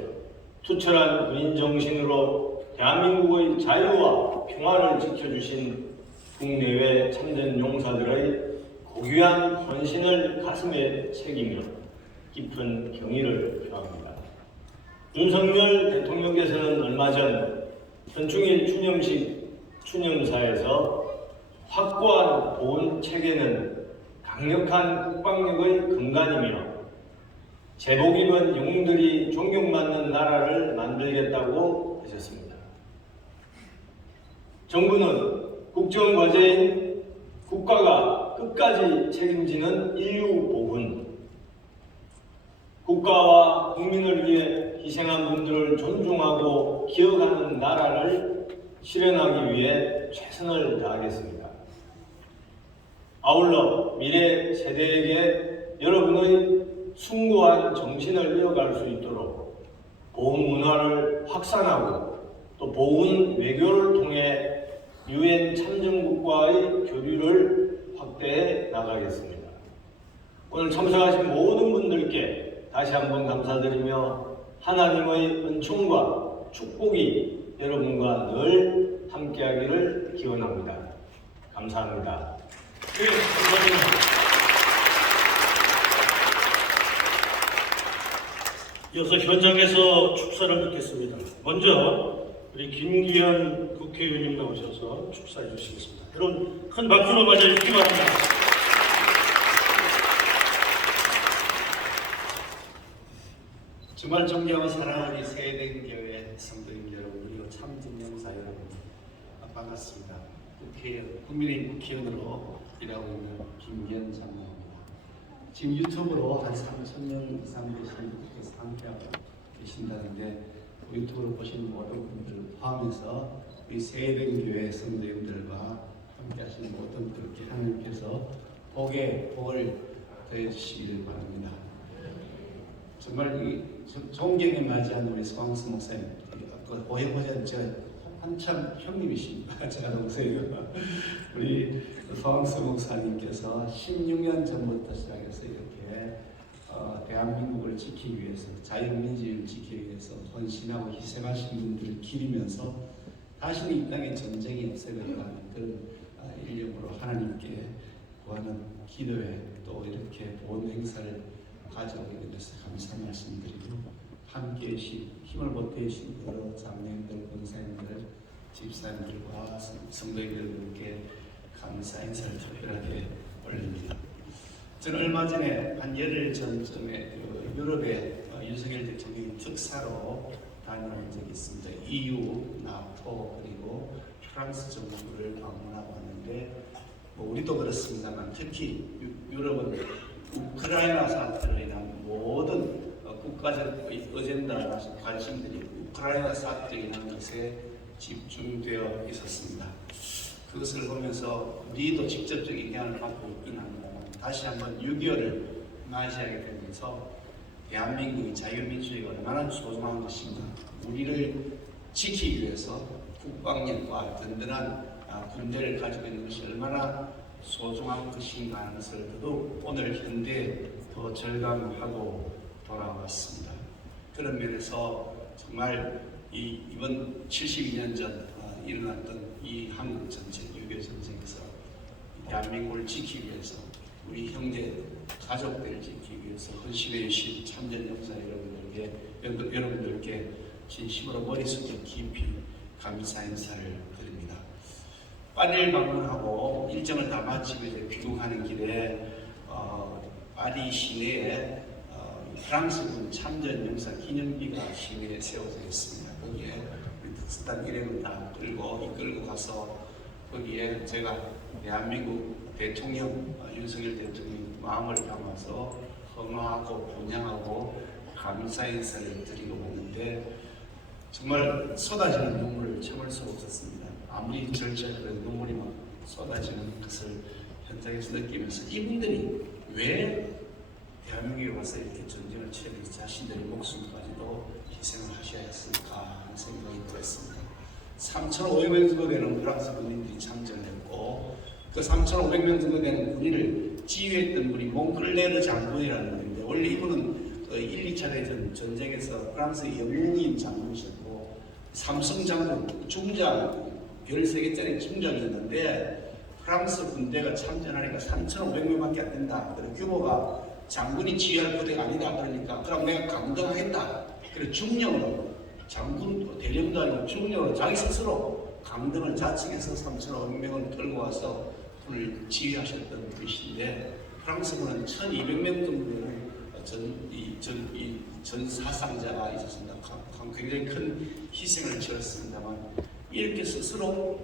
투철한 군인 정신으로 대한민국의 자유와 평화를 지켜주신 국내외 참전용사들의 고귀한 헌신을 가슴에 새기며 깊은 경의를 표합니다. 윤석열 대통령께서는 얼마 전 현충일 추념사에서 확고한 보훈 체계는 강력한 국방력의 근간이며 제복 입은 영웅들이 존경받는 나라를 만들겠다고 하셨습니다. 정부는 국정과제인 국가가 끝까지 책임지는 인류 보훈, 국가와 국민을 위해 희생한 분들을 존중하고 기억하는 나라를 실현하기 위해 최선을 다하겠습니다. 아울러 미래 세대에게 여러분의 숭고한 정신을 이어갈 수 있도록 보훈 문화를 확산하고 또 보훈 외교를 통해 유엔 참전국과의 교류를 확대해 나가겠습니다. 오늘 참석하신 모든 분들께 다시 한번 감사드리며 하나님의 은총과 축복이 여러분과 늘 함께하기를 기원합니다. 감사합니다. 네, 감사합니다. 이어서 현장에서 축사를 듣겠습니다. 먼저 우리 김기현 국회의원님 나오셔서 축사해 주시겠습니다. 여러분 큰 박수로 맞아주시기 바랍니다. 정말 존경하고 사랑하는 세대교회 성도님 여러분, 그리고 참전용사 여러분, 반갑습니다. 국민의힘 국회의원으로 일하고 있는 김기현 장로입니다. 지금 유튜브로 한 3,000명 이상 되시는 분께서 함께하고 계신다는데 유튜브를 보시는 모든 분들 포함해서 우리 세대교회 성도님들과 함께 하시는 모든 분들께 하나님께서 복을 더해주시기를 바랍니다. 정말 이 존경에 맞이한 우리 소황수 목사님, 오해보자 저 한참 형님이십니다. 제가 동생이요. 우리 소황수 목사님께서 16년 전부터 시작해서 이렇게 대한민국을 지키기 위해서, 자유민주주의를 지키기 위해서 헌신하고 희생하신 분들을 기리면서 다시는 이 땅에 전쟁이 없애겠다는 그런 일념으로 하나님께 구하는 기도에 또 이렇게 본 행사를 가져오게 되어서 감사 말씀드리고, 함께해 주신 힘을 보태해 주신 여러 장로님들, 권사님들, 집사님들과 성도님들께 감사 인사를 특별하게 올립니다. 저는 얼마 전에 한 열흘 전쯤에 유럽에 윤석열 대통령이 특사로 다녀온 적이 있습니다. EU, 나토 그리고 프랑스 정부를 방문하고 왔는데, 우리도 그렇습니다만 특히 유럽은 우크라이나 사태로 인한 모든 국가적 어젠다나 관심들이 우크라이나 사태로 인한 것에 집중되어 있었습니다. 그것을 보면서 우리도 직접적인 영향을 받고 있긴 합니다만, 다시 한번 6.25를 맞이하게 되면서 대한민국의 자유민주주의가 얼마나 소중한 것인가, 우리를 지키기 위해서 국방력과 든든한 군대를 가지고 있는 것이 얼마나 소중한 것인가 하는 것을 더더욱 오늘 현대에 더 절감하고 돌아왔습니다. 그런 면에서 정말 이번 72년 전 일어났던 이 한국 전쟁, 6.25 전쟁에서 대한민국을 지키기 위해서, 우리 형제 가족들을 지키기 위해서 헌신해 주신 참전 용사 여러분들께 진심으로 머릿속에 깊이 감사 인사를 드립니다. 파리를 방문하고 일정을 다 마치고 이제 귀국하는 길에 파리 시내에 프랑스군 참전 용사 기념비가 시내에 세워져 있습니다. 거기에 우리 특수단 일행을 다 이끌고 가서 거기에 제가 대한민국 대통령 윤석열 대통령 마음을 담아서 헌화하고 분양하고 감사 인사를 드리고 왔는데, 정말 쏟아지는 눈물을 참을 수 없었습니다. 아무리 절절해도 눈물이 막 쏟아지는 것을 현장에서 느끼면서, 이분들이 왜 대한민국에 와서 이렇게 전쟁을 치르면서 자신들의 목숨까지도 희생을 하셔야 했을까 하는 생각이 들었습니다. 3,500명 정도 되는 프랑스 군인들이 참전했고, 그 3,500명 정도 되는 군인을 지휘했던 분이 몽클레르 장군이라는 분인데, 원래 이분은 1, 2차 대전 전쟁에서 프랑스의 영웅인 장군이셨고, 삼성 장군, 중장, 별 3개짜리 중장이었는데, 프랑스 군대가 참전하니까 3,500명밖에 안 된다. 그리고 규모가 장군이 지휘할 부대가 아니다. 그러니까 그럼 내가 강등하겠다. 그래서 중령으로, 장군 대령도 아니고 중령으로 자기 스스로 강등을 자칭해서 3,500명을 끌고 와서 군을 지휘하셨던 분이신데, 프랑스군은 1,200명 정도는 전 사상자가 있었습니다. 굉장히 큰 희생을 치렀습니다만, 이렇게 스스로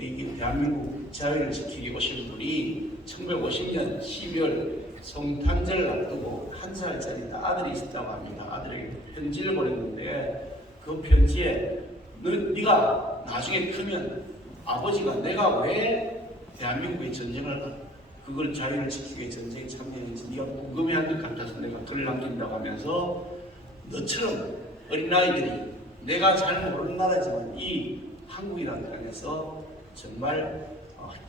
이 대한민국 자유를 지키기 오신 분이 1950년 12월 성탄절을 앞두고 1살짜리 아들이 있었다고 합니다. 아들에게 편지를 보냈는데, 그 편지에 네가 나중에 크면 아버지가 내가 왜 대한민국의 전쟁을, 그걸 자유를 지키기 위해 전쟁에 참여했는지 네가 궁금해할 것 같아서 내가 글을 남긴다고 하면서, 너처럼 어린아이들이 내가 잘 모르는 나라지만 이 한국이라는 땅에서 정말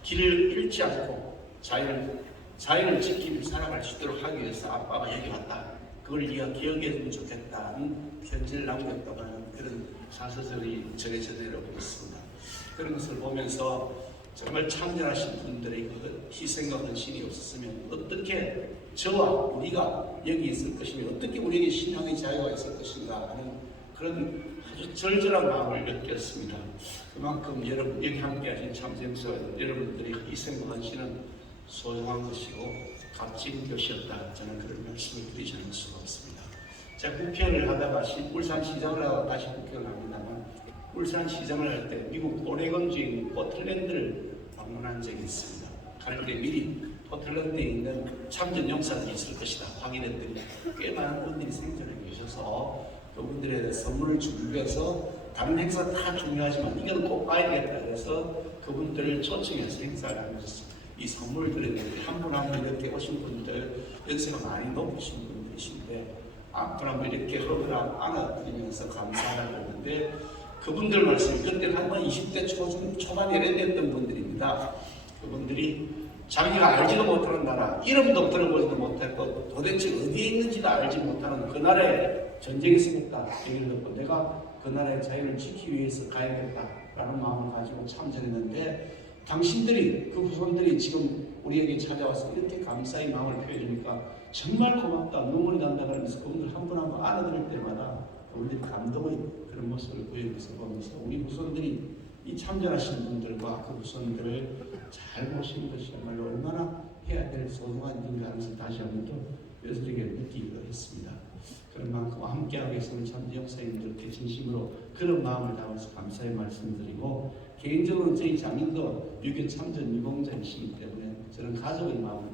길을 잃지 않고 자유를 지키며 살아갈 수 있도록 하기 위해서 아빠가 여기 왔다. 그걸 네가 기억해주면 좋겠다는 편지를 남겼다고 하는 그런 사서들이 전해져 내려오고 있습니다. 그런 것을 보면서 정말 참전하신 분들의 그 희생과 헌신이 없었으면 어떻게 저와 우리가 여기 있을 것이며 어떻게 우리에게 신앙의 자유가 있을 것인가 하는 그런 아주 절절한 마음을 느꼈습니다. 그만큼 여러분 여기 함께 하신 참전사 여러분들의 희생과 헌신은 소중한 것이고 값진 것이었다. 저는 그런 말씀을 드리지 않을 수가 없습니다. 제가 국회의원을 하다가 울산시장을 하다가 다시 국회의원을 합니다만, 울산시장을 할 때 미국 오레곤주에 있는 포틀랜드를 방문한 적이 있습니다. 가는데 미리 포틀랜드에 있는 참전 용사들이 있을 것이다 확인했더니 꽤 많은 분들이 생존해 계셔서 그분들에 선물을 주기 위해서 다른 행사 다 중요하지만 이건 꼭 봐야 되겠다 그래서 그분들을 초청해서 행사를 하면서 이 선물들을 한 분 한 분 이렇게 오신 분들 연세가 많이 높으신 분들이신데 앞으로 한번 이렇게 허그를 안아드리면서 감사를 하는데 그분들 말씀이 그때 한 번 20대 초반 예래됐던 분들입니다. 그분들이 자기가 알지도 못하는 나라, 이름도 들어보지도 못했고 도대체 어디에 있는지도 알지 못하는 그 나라에 전쟁이 있으니까 얘기를 듣고 내가 그 나라의 자유를 지키기 위해서 가야겠다라는 마음을 가지고 참전했는데 당신들이 그 후손들이 지금 우리에게 찾아와서 이렇게 감사의 마음을 표해주니까 정말 고맙다 눈물이 난다 그러면서 그분들 한 분 한 분 알아들을 때마다 그분들이 감동의 그런 모습을 보이면서 보면서 우리 후손들이 이 참전하신 분들과 그 후손들을 잘 모시는 것이야말로 얼마나 해야 될 소중한 일인가 하면서 다시 한번 또 뼈저리게 느끼기도 했습니다. 그런 만큼 함께하고 계시는 참전 역사님들께 진심으로 그런 마음을 담아서 감사의 말씀드리고 개인적으로 저희 장인도 6.25 참전 유공자이시기 때문에 저는 가족의 마음을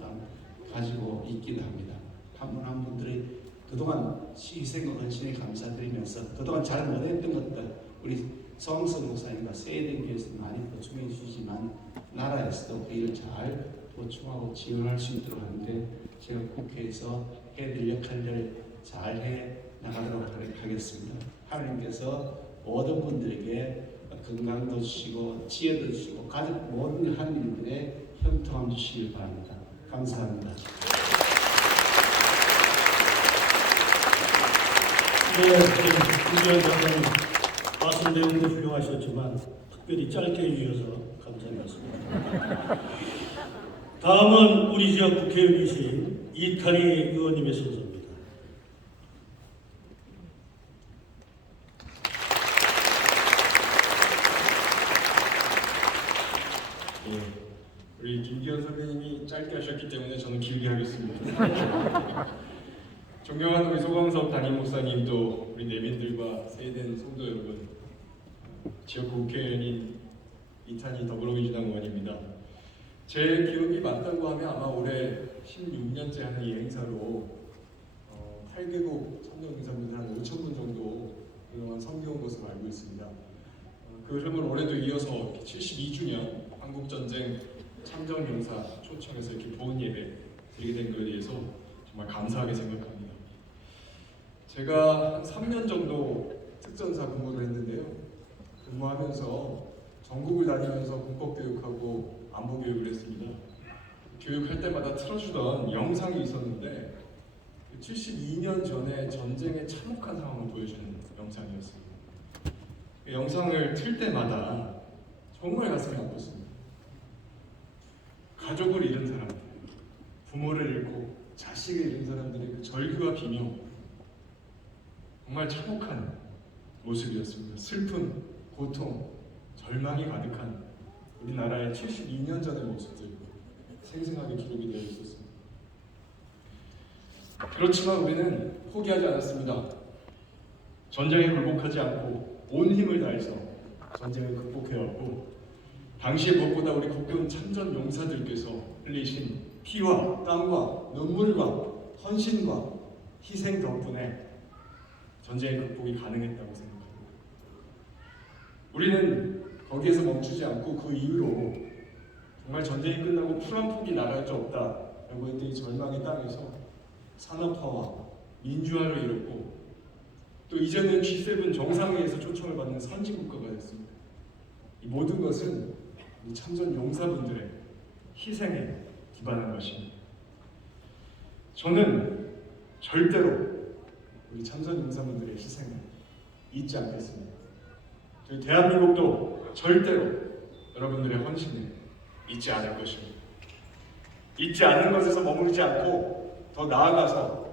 가지고 있기도 합니다. 한 분 한 분들의 그동안 희생과 헌신에 감사드리면서 그동안 잘 못했던 것들 우리 성성 목사님과 세대교회에서 많이 보충해 주시지만 나라에서도 그 일을 잘 보충하고 지원할 수 있도록 하는데 제가 국회에서 해야 될 역할을 잘 해 나가도록 하겠습니다. 하나님께서 모든 분들에게 건강도 주시고 지혜도 주시고 가족 모든 하나님들의 형통함 주시길 바랍니다. 감사합니다. 네, 김지현 장관님 말씀 내용도 훌륭하셨지만 특별히 짧게 해주셔서 감사합니다. 다음은 우리 지역 국회의원이신 이탄희 의원님의 순서입니다. 우리 김기현 선배님이 짧게 하셨기 때문에 저는 길게 하겠습니다. 존경하는 우리 소광섭 담임 목사님도 우리 내빈들과 세대된 성도 여러분, 지역 국회의원인 이탄희 더불어민주당 의원입니다. 제 기억이 맞다고 하면 아마 올해 16년째 하는 이 행사로 8개국 선교행사분들 한 5,000분 정도 그동안 섬겨온 것으로 알고 있습니다. 그 흐름을 올해도 이어서 72주년 한국전쟁 참전용사 초청해서 이렇게 좋은 예배 드리게 된 것에 대해서 정말 감사하게 생각합니다. 제가 한 3년 정도 특전사 근무를 했는데요. 근무하면서 전국을 다니면서 군법교육하고 안보교육을 했습니다. 교육할 때마다 틀어주던 영상이 있었는데 72년 전에 전쟁의 참혹한 상황을 보여주는 영상이었습니다. 그 영상을 틀 때마다 정말 가슴이 아팠습니다. 가족을 잃은 사람들, 부모를 잃고 자식을 잃은 사람들의 그 절규와 비명, 정말 참혹한 모습이었습니다. 슬픔, 고통, 절망이 가득한 우리나라의 72년 전의 모습들 생생하게 기록이 되어 있었습니다. 그렇지만 우리는 포기하지 않았습니다. 전쟁에 굴복하지 않고 온 힘을 다해서 전쟁을 극복해왔고 당시에 무엇보다 우리 국군 참전 용사들께서 흘리신 피와 땀과 눈물과 헌신과 희생 덕분에 전쟁의 극복이 가능했다고 생각합니다. 우리는 거기에서 멈추지 않고 그 이후로 정말 전쟁이 끝나고 풀 한 폭이 나갈 수 없다라고 했던 이 절망의 땅에서 산업화와 민주화를 이뤘고 또 이제는 G7 정상회의에서 초청을 받는 선진국가가 됐습니다. 이 모든 것은 우리 참전 용사분들의 희생에 기반한 것입니다. 저는 절대로 우리 참전 용사분들의 희생을 잊지 않겠습니다. 저희 대한민국도 절대로 여러분들의 헌신을 잊지 않을 것입니다. 잊지 않는 것에서 머무르지 않고 더 나아가서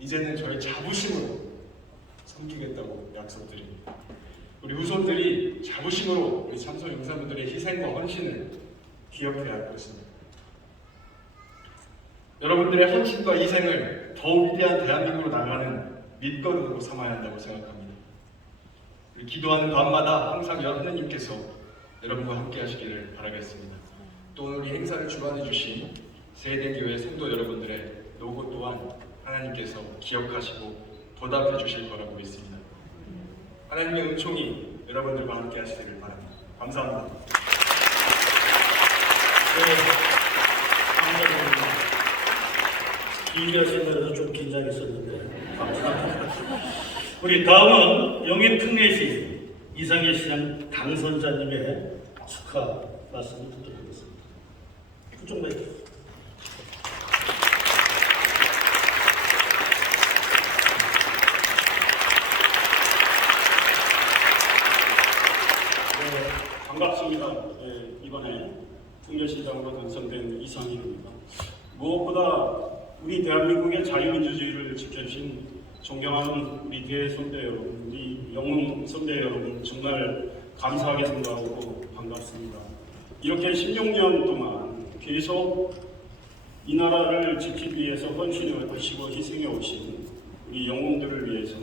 이제는 저의 자부심으로 섬기겠다고 약속드립니다. 우리 후손들이 자부심으로 우리 참전 용사분들의 희생과 헌신을 기억해야 할 것입니다. 여러분들의 헌신과 희생을 더욱 위대한 대한민국으로 나가는 밑거름으로 삼아야 한다고 생각합니다. 우리 기도하는 밤마다 항상 하나님께서 여러분과 함께 하시기를 바라겠습니다. 또 오늘 이 행사를 주관해 주신 세대교회 성도 여러분들의 노고 또한 하나님께서 기억하시고 보답해 주실 거라고 믿습니다. 하나님의 은총이 여러분들과 함께 하시기를 바랍니다. 감사합니다. 감사합니다. 길게 하시면서 좀 긴장했었는데 감사합니다. 우리 다음은 영인 특례시 이상희 시장 당선자님의 축하 말씀을 듣도록 하겠습니다. 그쪽만 해주세요. 반갑습니다. 이번에 특례시장으로 당선된 이상희입니다. 무엇보다 우리 대한민국의 자유민주주의를 지켜주신 존경하는 우리 대선배 여러분, 우리 영웅 선배 여러분 정말 감사하게 생각하고 반갑습니다. 이렇게 16년 동안 계속 이 나라를 지키기 위해서 헌신을 하시고 희생해 오신 우리 영웅들을 위해서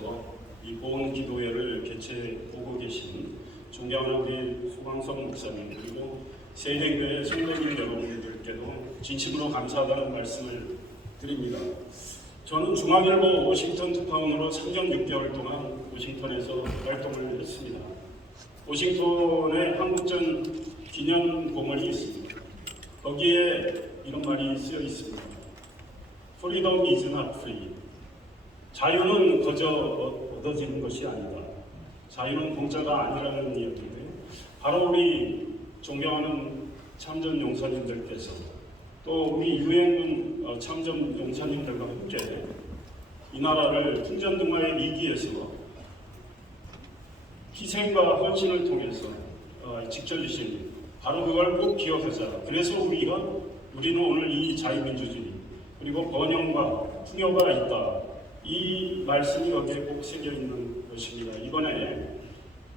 이 보훈기도회를 개최하고 계신 존경하는 우리 소강성 목사님 그리고 세대교회 성도님 여러분들께도 진심으로 감사하다는 말씀을 드립니다. 저는 중앙일보 워싱턴 특파원으로 3년 6개월 동안 워싱턴에서 활동을 했습니다. 워싱턴에 한국전 기념공원이 있습니다. 거기에 이런 말이 쓰여 있습니다. Freedom is not free. 자유는 거저 얻어지는 것이 아니다. 자유는 공짜가 아니라는 이야기인데 바로 우리 존경하는 참전 용사님들께서 또 우리 유엔군 참전 용사님들과 함께 이 나라를 풍전등화의 위기에서 희생과 헌신을 통해서 지켜주신 바로 그걸 꼭 기억하자. 그래서 우리는 오늘 이 자유민주주의 그리고 번영과 풍요가 있다. 이 말씀이 여기에 꼭 새겨 있는 것입니다. 이번에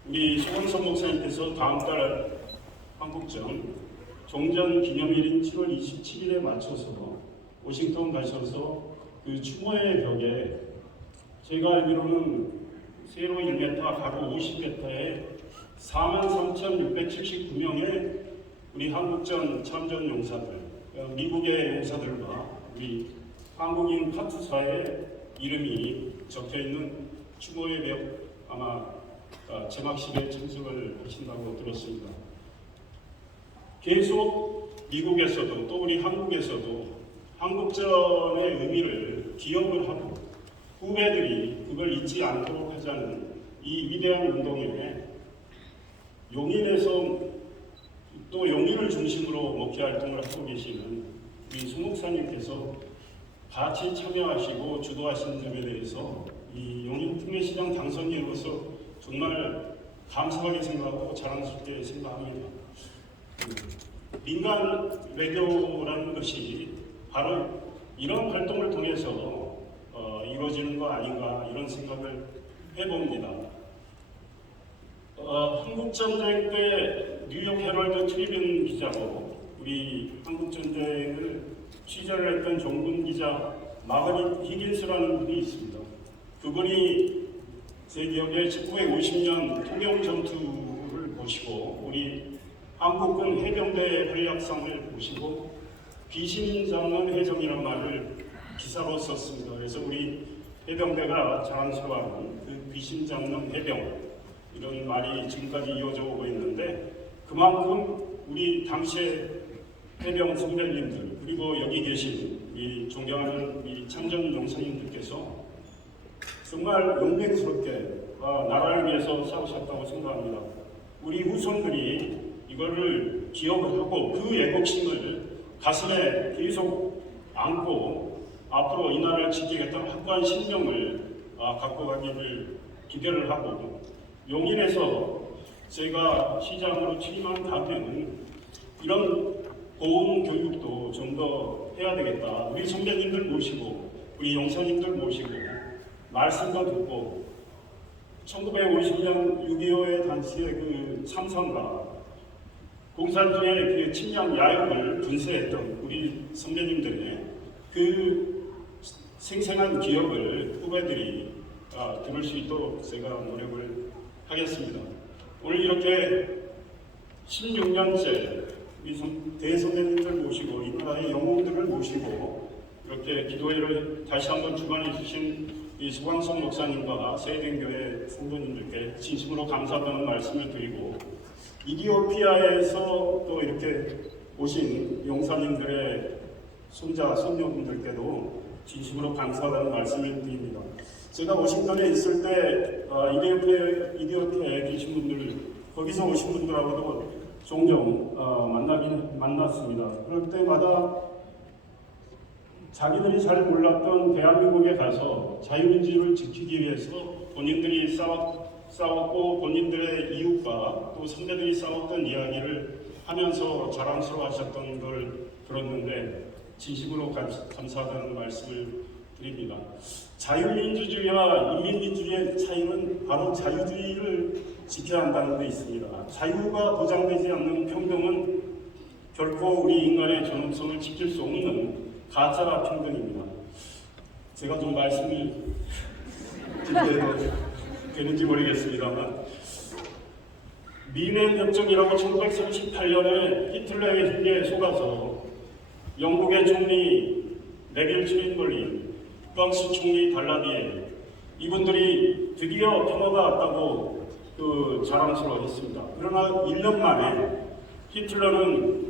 우리 소원선 목사님께서 다음 달 한국전 종전 기념일인 7월 27일에 맞춰서 워싱턴 가셔서 그 추모의 벽에 제가 알기로는 세로 1m, 가로 50m에 43,679명의 우리 한국전 참전 용사들, 미국의 용사들과 우리 한국인 카투사의 이름이 적혀있는 추모의 벽 아마 제막식에 참석을 하신다고 들었습니다. 계속 미국에서도 또 우리 한국에서도 한국전의 의미를 기억을 하고 후배들이 그걸 잊지 않도록 하자는 이 위대한 운동에 용인에서 또 용인을 중심으로 목회 활동을 하고 계시는 우리 수 목사님께서 같이 참여하시고 주도하신 점에 대해서 이 용인 특례시장 당선인으로서 정말 감사하게 생각하고 자랑스럽게 생각합니다. 민간 외교라는 것이 바로 이런 활동을 통해서 이루어지는 거 아닌가 이런 생각을 해봅니다. 한국전쟁 때 뉴욕 헤럴드 트리뷴 기자로 우리 한국전쟁을 취재를 했던 종군 기자 마거릿 히긴스라는 분이 있습니다. 그분이 제 기억에 1950년 통영전투를 보시고 우리 한국군 해병대 활약상을 보시고 비신장군 해정이라는 말을 기사로 썼습니다. 그래서 우리 해병대가 자랑스러워하는 그 비신장군 해병 이런 말이 지금까지 이어져 오고 있는데 그만큼 우리 당시의 해병 선배님들 그리고 여기 계신 이 존경하는 이 참전 용사님들께서 정말 용맹스럽게 나라를 위해서 싸우셨다고 생각합니다. 우리 후손들이 이거를 기억을 하고 그 애국심을 가슴에 계속 안고 앞으로 이 나라를 지키겠다는 확고한 신념을 갖고 가기를 기대를 하고 용인에서 제가 시장으로 취임한 다음에는 이런 보험 교육도 좀 더 해야 되겠다. 우리 선배님들 모시고 우리 용사님들 모시고 말씀도 듣고 1950년 6.25의 당시의 그 참상과 공산주의 그 침략 야욕을 분쇄했던 우리 선배님들의 그 생생한 기억을 후배들이 들을 수 있도록 제가 노력을 하겠습니다. 오늘 이렇게 16년째 우리 대선배님들 모시고 이 나라의 영웅들을 모시고 이렇게 기도회를 다시 한번 주관해 주신 이 소광성 목사님과 세이den교회 성도님들께 진심으로 감사하다는 말씀을 드리고, 이디오피아에서 또 이렇게 오신 용사님들의 손자, 손녀분들께도 진심으로 감사하다는 말씀을 드립니다. 제가 워싱턴에 있을 때 이디오피아에 계신 분들, 거기서 오신 분들하고도 종종 만났습니다. 그럴 때마다 자기들이 잘 몰랐던 대한민국에 가서 자유민주를 지키기 위해서 본인들이 싸웠고 본인들의 이웃과 또 선배들이 싸웠던 이야기를 하면서 자랑스러워하셨던 걸 들었는데 진심으로 감사하다는 말씀을 드립니다. 자유민주주의와 인민민주주의의 차이는 바로 자유주의를 지켜야 한다는 데 있습니다. 자유가 보장되지 않는 평등은 결코 우리 인간의 존엄성을 지킬 수 없는 가짜 평등입니다. 제가 좀 말씀을 드려도 되는지 모르겠습니다만, 미넨 협정이라고 1938년에 히틀러의 흉계에 속아서 영국의 총리 네빌 챔버린, 프랑스 총리 달라디에 이분들이 드디어 평화가 왔다고 자랑스러워했습니다. 그러나 1년 만에 히틀러는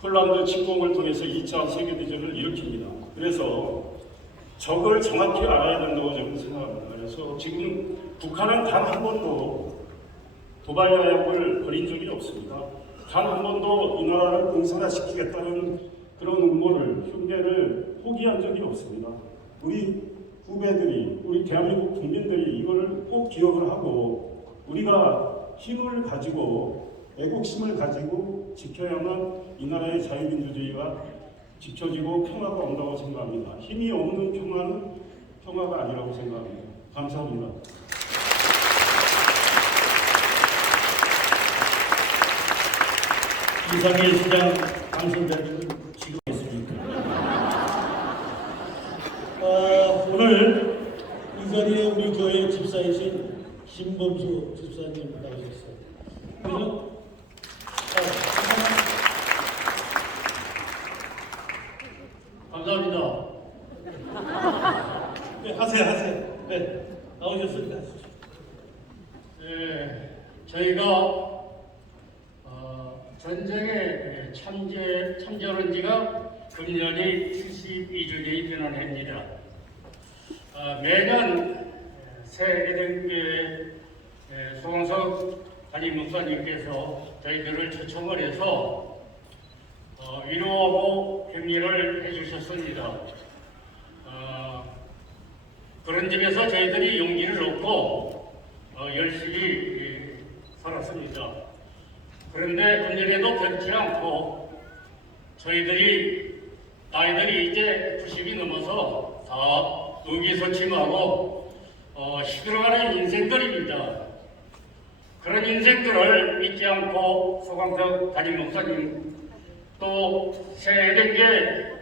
폴란드 침공을 통해서 2차 세계대전을 일으킵니다. 그래서 적을 정확히 알아야 된다고 저는 생각합니다. 그래서 지금 북한은 단 한 번도 도발야욕을 벌인 적이 없습니다. 단 한 번도 이 나라를 공산화시키겠다는 그런 음모를, 흉계를 포기한 적이 없습니다. 우리 후배들이, 우리 대한민국 국민들이 이거를 꼭 기억을 하고 우리가 힘을 가지고 애국심을 가지고 지켜야만 이 나라의 자유민주주의가 지켜지고 평화가 온다고 생각합니다. 힘이 없는 평화는 평화가 아니라고 생각합니다. 감사합니다. 이상의 시장 당선자님은 지금 있습니까? 오늘 이 자리에 우리 교회 집사이신 신범수 집사님 나오셨어요. 그래서 감사합니다. 네, 하세요. 네, 나오셨습니다. 네, 저희가 전쟁에 참전한 지가 금년이 72주년이 되는 해입니다. 매년 새 에덴교회 소광석 담임 목사님께서 저희들을 초청을 해서 위로하고 격려를 해주셨습니다. 그런 점에서 저희들이 용기를 얻고 열심히 살았습니다. 그런데 금년에도 변치 않고 저희들이 나이들이 이제 90이 넘어서 다 의기소침하고 시들어가는 인생들입니다. 그런 인생들을 잊지 않고 소광석 담임 목사님 또 세대계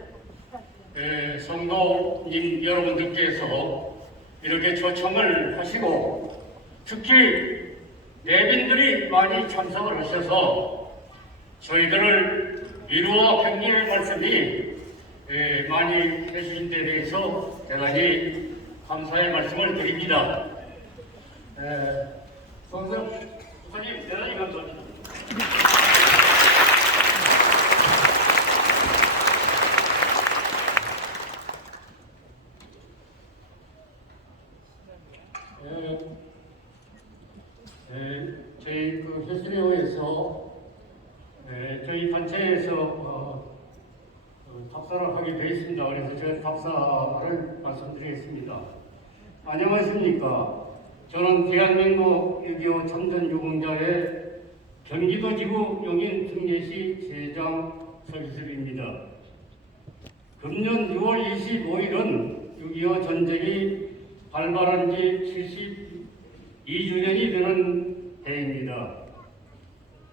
성도님 여러분들께서 이렇게 초청을 하시고 특히 내빈들이 많이 참석을 하셔서 저희들을 위로와 격려의 말씀이 많이 해주신 데 대해서 대단히 감사의 말씀을 드립니다. 소광석 목사님 대단히 감사합니다. 저희 헬스레오에서 저희 단체에서 답사를 하게 되어 있습니다. 그래서 제가 답사를 말씀드리겠습니다. 안녕하십니까. 저는 대한민국 6.25 참전유공자의 경기도지구 용인 특례시 세장 서기섭입니다. 금년 6월 25일은 6.25 전쟁이 발발한 지 72주년이 되는 해입니다.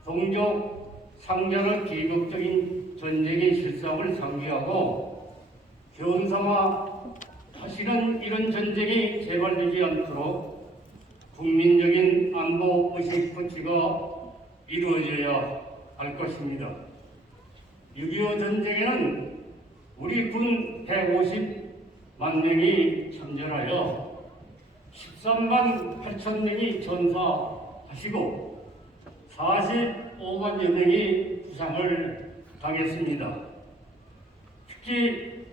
동족 상전의 기극적인 전쟁의 실상을 상기하고 현상화 다시는 이런 전쟁이 재발되지 않도록 국민적인 안보 의식 고취가 이루어져야 할 것입니다. 6.25 전쟁에는 우리 군 150 명이 참전하여 13만 8천 명이 전사하시고 45만여 명이 부상을 당했습니다. 특히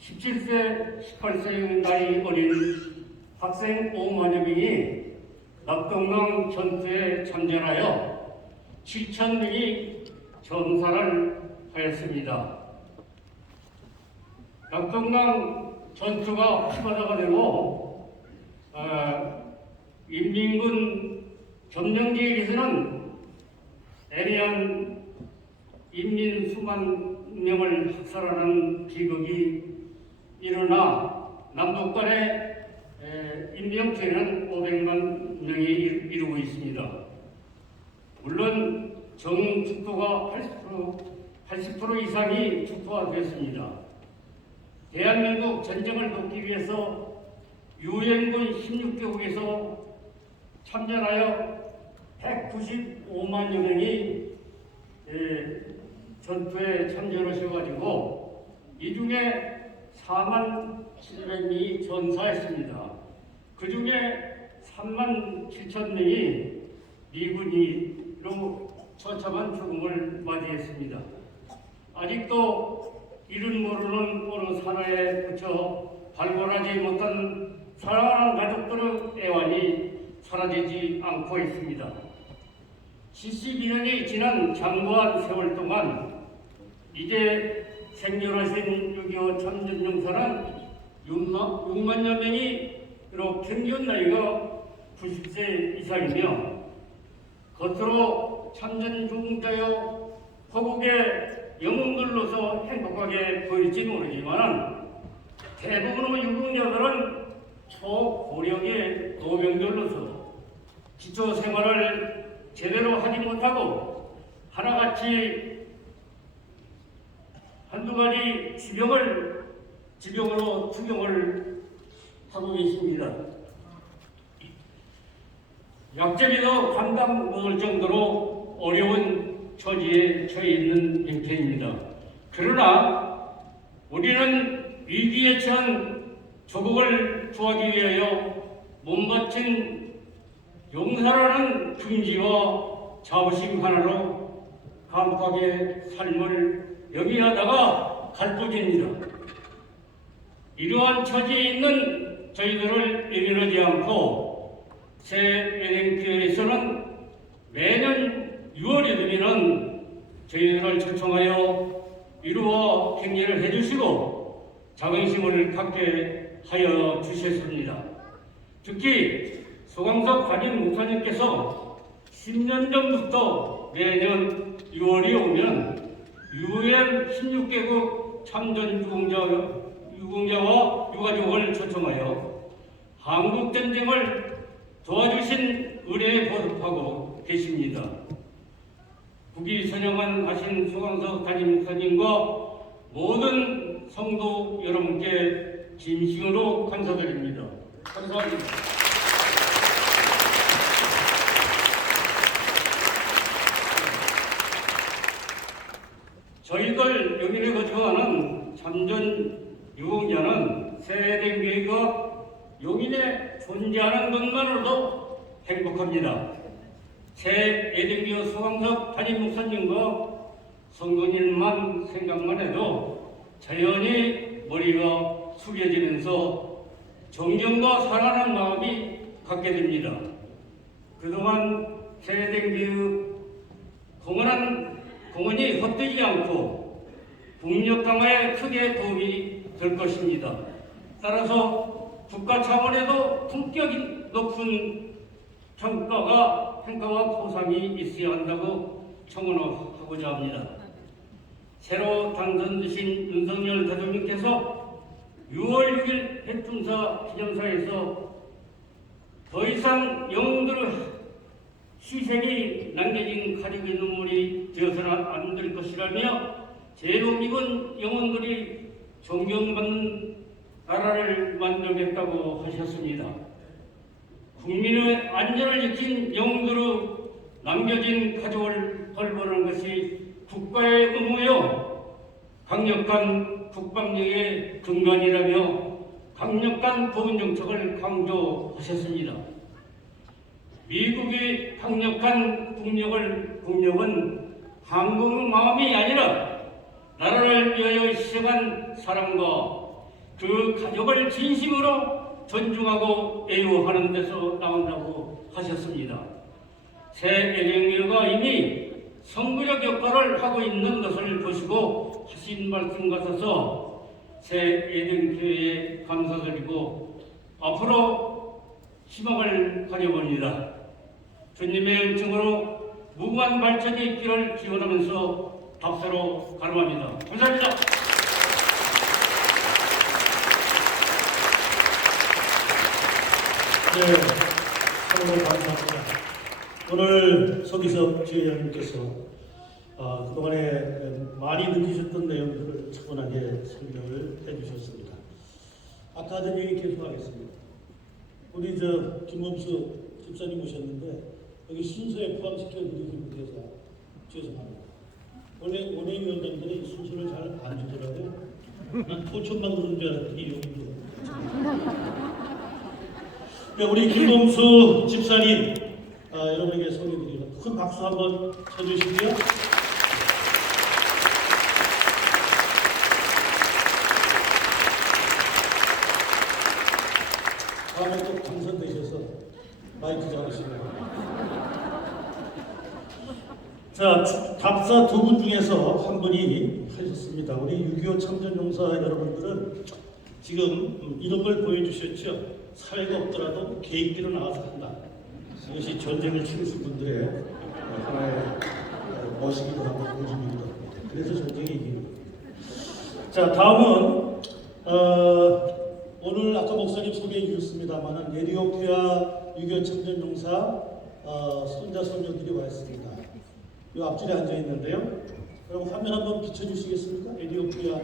17세, 18세 나이 어린 학생 5만여 명이 낙동강 전투에 참전하여 7천 명이 전사를 하였습니다. 낙동강 전투가 피바다가 되고 인민군 점령지역에서는 애매한 인민 수만 명을 학살하는 비극이 일어나 남북 간의 인명피해는 500만 명이 이루고 있습니다. 물론 정축도가 80% 이상이 축소됐습니다. 대한민국 전쟁을 돕기 위해서 유엔군 16개국에서 참전하여 195만여 명이 전투에 참전하셔가지고 이 중에 4만 700명이 전사했습니다. 그 중에 3만 7천 명이 미군으로 처참한 죽음을 맞이했습니다. 아직도 이름 모르는 어느 산하에 그쳐 발굴하지 못한 사랑하는 가족들의 애환이 사라지지 않고 있습니다. 72년이 지난 장구한 세월 동안 이제 생존하신 6.25 참전용사는 6만여 명이 평균 나이가 90세 이상이며 겉으로 참전 중자여 호국의 영웅들로서 행복하게 보일지 모르지만 대부분의 유공자들은 초고령의 노병들로서 기초 생활을 제대로 하지 못하고 하나같이 한두 가지 지병으로 투병을 하고 있습니다. 약점이도 감당 못할 정도로 어려운 처지에 처해 있는 형태입니다. 그러나 우리는 위기에 처한 조국을 구하기 위하여 몸바친 용사라는 긍지와 자부심 하나로 감옥하게 삶을 영위하다가 갈 뿐입니다. 이러한 처지에 있는 저희들을 외면하지 않고 새 은행교회에서는 매년 6월이 되면 저희들을 초청하여 위로와 격려를 해주시고 자긍심을 갖게 하여 주셨습니다. 특히 소강석 담임 목사님께서 10년 전부터 매년 6월이 오면 UN 16개국 참전 유공자와 유가족을 초청하여 한국전쟁을 도와주신 은혜에 보답하고 계십니다. 국위 선양한 하신 소강석 담임 목사님과 모든 성도 여러분께 진심으로 감사드립니다. 감사합니다. 저희들 여기에 거주하는 참전 유공자는 세대교회가 용인에 존재하는 것만으로도 행복합니다. 새 예정교 소강석 담임 목사님과 성도님만 생각만 해도 자연히 머리가 숙여지면서 존경과 사랑하는 마음이 갖게 됩니다. 그동안 세대교회 공헌이 헛되지 않고 국력 강화에 크게 도움이 될 것입니다. 따라서 국가 차원에도 품격 높은 평가와 보상이 있어야 한다고 청원하고자 합니다. 새로 당선되신 윤석열 대통령께서 6월 6일 핵중사 기념사에서 더 이상 영웅들의 희생이 남겨진 가족의 눈물이 되어서는 안 될 것이라며 제로미군 영웅들이 존경받는 나라를 만들겠다고 하셨습니다. 국민의 안전을 지킨 영웅들의 남겨진 가족을 돌보는 것이 국가의 의무요 강력한 국방력의 근간이라며 강력한 보훈 정책을 강조하셨습니다. 미국의 강력한 국력은 한국 마음이 아니라 나라를 위하여 시작한 사랑과 그 가족을 진심으로 존중하고 애호하는 데서 나온다고 하셨습니다. 새 애정교회가 이미 선구적 역할을 하고 있는 것을 보시고 하신 말씀 같아서 새 애정교회에 감사드리고 앞으로 희망을 가져봅니다. 주님의 은총으로 무궁한 발전이 있기를 기원하면서 답사로 가름합니다. 감사합니다. 네, 참으로 감사합니다. 오늘 서기석 지회장님께서 그동안에 많이 느끼셨던 내용들을 차분하게 설명을 해주셨습니다. 아까 얘기 계속하겠습니다. 우리 김범수 집사님 오셨는데 여기 순서에 포함시켜드리지 못해서 죄송합니다. 원래 원외위원장들이 순서를 잘 안 주더라고요. 난 포천만 그러는 줄 알았더니 여기도. 네, 우리 김범수 집사님 여러분에게 소개드리는 큰 박수 한번 쳐주시고요. 다음에 또 당선되셔서 마이크 잡으시고요. 자, 답사 두 분 중에서 한 분이 하셨습니다. 우리 6.25 참전용사 여러분들은 지금 이런 걸 보여주셨죠. 사회가 없더라도 계획대로 나와서 한다. 이것이 전쟁을 치르신 분들의 하나의 멋이기도 하고 고집이기도 합니다. 그래서 전쟁이 이기는 겁니다. 자, 다음은 오늘 아까 목사님 소개해 주셨습니다만 에티오피아 6.25 참전용사 손자 손녀들이 와 있습니다. 이 앞줄에 앉아 있는데요. 그럼 화면 한번 비춰주시겠습니까? 에티오피아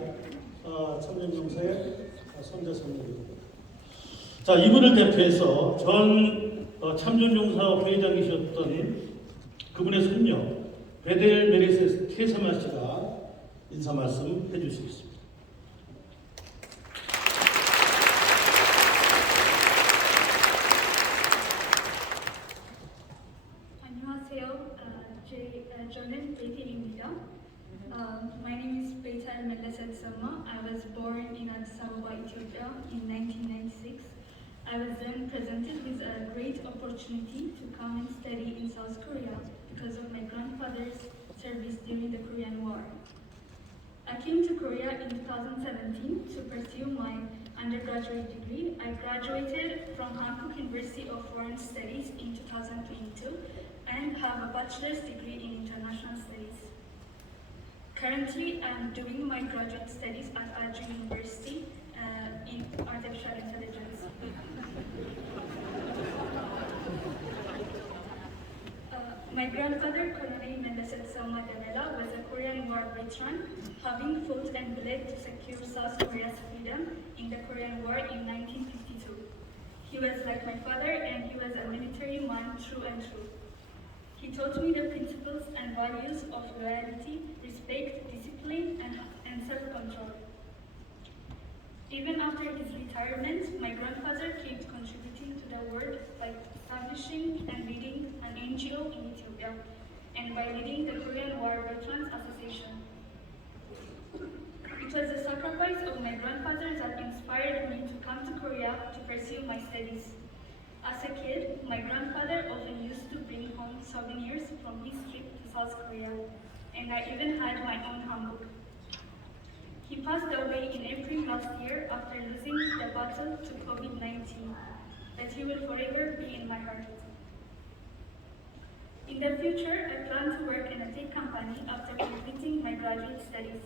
참전용사의 손자 손녀들입니다. 자, 이분을 대표해서 전 참전용사 회장이셨던 그분의 손녀 베델 메리세 테세마 씨가 인사 말씀 해주시겠습니다. 안녕하세요. 저는 베텔입니다. My name is Betel Meleset Sama. I was born in Addis Ababa, Ethiopia in 1996. I was then presented with a great opportunity to come and study in South Korea because of my grandfather's service during the Korean War. I came to Korea in 2017 to pursue my undergraduate degree. I graduated from Hankook University of Foreign Studies in 2022 and have a bachelor's degree in international studies. Currently, I'm doing my graduate studies at Aaju University in artificial intelligence. My grandfather, Colonel Meleset Sama Gamela, was a Korean War veteran, having fought and bled to secure South Korea's freedom in the Korean War in 1952. He was like my father, and he was a military man through and through. He taught me the principles and values of loyalty, respect, discipline, and self-control. Even after his retirement, my grandfather kept contributing to the world by establishing and leading an NGO in Ethiopia, and by leading the Korean War Veterans Association. It was the sacrifice of my grandfather that inspired me to come to Korea to pursue my studies. As a kid, my grandfather often used to bring home souvenirs from his trip to South Korea, and I even had my own hanbok. He passed away in April last year after losing the battle to COVID-19, but he will forever be in my heart. In the future, I plan to work in a tech company after completing my graduate studies.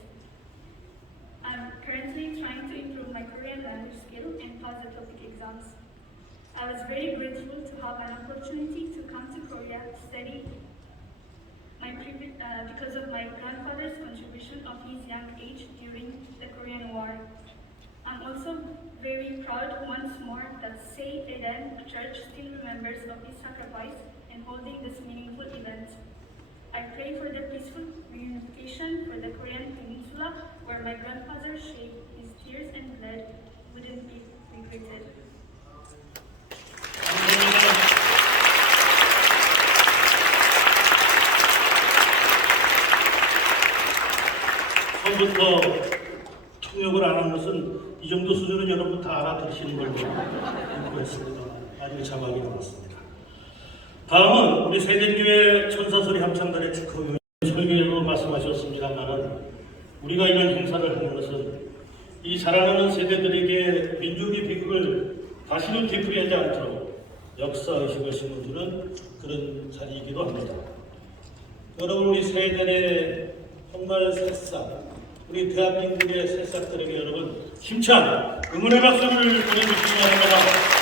I'm currently trying to improve my Korean language skill and pass the TOEIC exams. I was very grateful to have an opportunity to come to Korea to study because of my grandfather's contribution of his young age during the Korean War. I'm also very proud once more that Say Eden Church still remembers of his sacrifice in holding this meaningful event. I pray for the peaceful reunification for the Korean Peninsula, where my grandfather shed his tears and blood wouldn't be greeted. 처음부터 통역을 안 한 것은 이 정도 수준은 여러분 다 알아들으시는 걸로 했습니다. 아주 자막이 나왔습니다. 다음은 우리 세대교회 천사소리 합창단의 축하위원 설교로 말씀하셨습니다만 우리가 이런 행사를 하는 것은 이 자라나는 세대들에게 민족의 비극을 다시는 되풀이하지 않도록 역사의식을 심어주는 그런 자리이기도 합니다. 여러분 우리 세대의 정말 새싹 우리 대한민국의 새싹들에게 여러분 힘찬 응원의 박수를 보내주시기 바랍니다.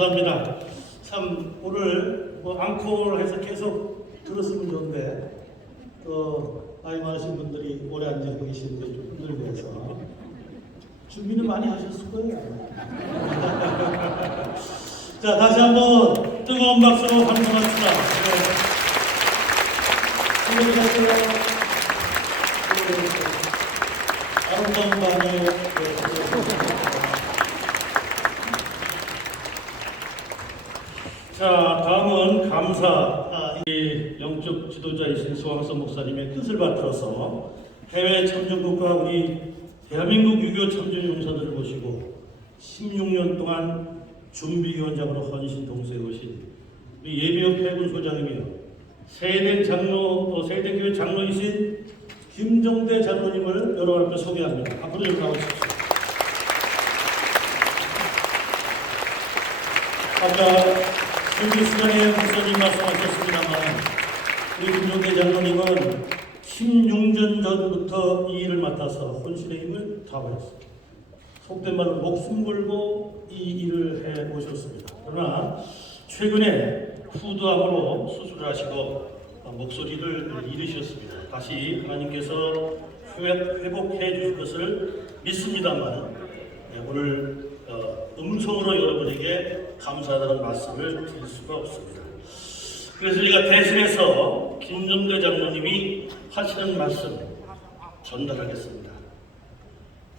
감사합니다. 참 오늘 뭐 앙코를 해서 계속 들었으면 좋은데 또 나이 많으신 분들이 오래 앉아 계시는데 좀 힘들고 해서 준비는 많이 하셨을 거예요. 자, 다시 한번 뜨거운 박수로 환영합시다. 안녕하세요. 아름다운 밤에 자, 다음은 감사. 이 영적 지도자이신 소황서 목사님의 뜻을 받들어서 해외 참전국과 우리 대한민국 유교 참전용사들을 모시고 16년 동안 준비위원장으로 헌신 동세우신 우리 예비역 해군소장이며 세대교회 장로이신 김종대 장로님을 여러분 앞에 소개합니다. 앞으로 좀 나오십시오. 아까 준비 시간에 목사님 말씀하셨습니다만 우리 김종대 장로님은 16년 전부터 이 일을 맡아서 혼신의 힘을 다하였습니다. 속된 말로 목숨 걸고 이 일을 해 오셨습니다. 그러나 최근에 후두암으로 수술을 하시고 목소리를 잃으셨습니다. 다시 하나님께서 회복해 주실 것을 믿습니다만 오늘 음성으로 여러분에게 감사하다는 말씀을 드릴 수가 없습니다. 그래서 제가 대신해서 김종대 장로님이 하시는 말씀 전달하겠습니다.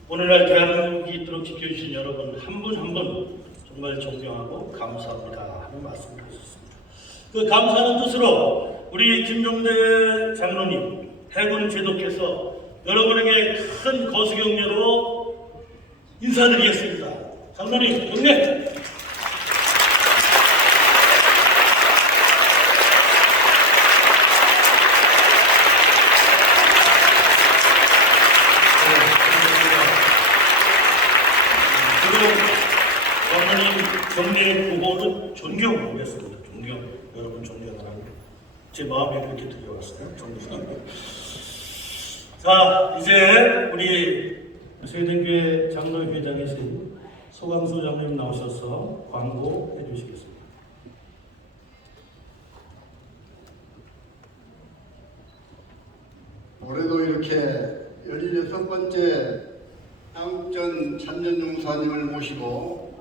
오늘날 대한민국이 있도록 지켜주신 여러분 한 분 한 분 정말 존경하고 감사합니다 하는 말씀을 드렸습니다. 그 감사하는 뜻으로 우리 김종대 장로님 해군 제독께서 여러분에게 큰 거수경례로 인사드리겠습니다. 장로님 경례. 경례 보고는 존경하겠습니다. 존경. 여러분 존경하라고 제 마음에 그렇게 들려왔어요. 존경. 자, 이제 우리 세den교회 장로회장이신 소강수 장로님 나오셔서 광고해 주시겠습니다. 올해도 이렇게 16번째 한국전 참전용사님을 모시고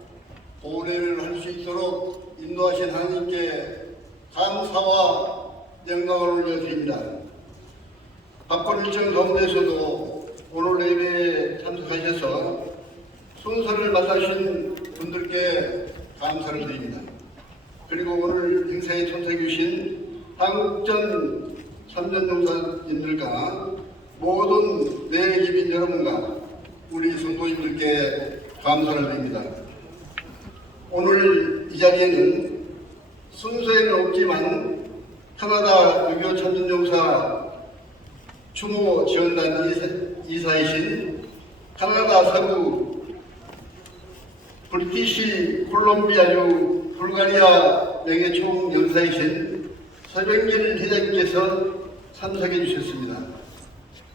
보례를 할 수 있도록 인도하신 하나님께 감사와 영광을 올려드립니다. 바쁜 일정 가운데서도 오늘 예배에 참석하셔서 순서를 맡으신 분들께 감사를 드립니다. 그리고 오늘 행사에 참석해 주신 한국전 참전용사님들과 모든 내기빈 여러분과 우리 성도님들께 감사를 드립니다. 오늘 이 자리에는 순서에는 없지만 캐나다 유교 참전용사 추모 지원단 이사이신 캐나다 서부 브리티시 콜롬비아주 불가리아 명예총 영사이신 서병길 회장님께서 참석해 주셨습니다.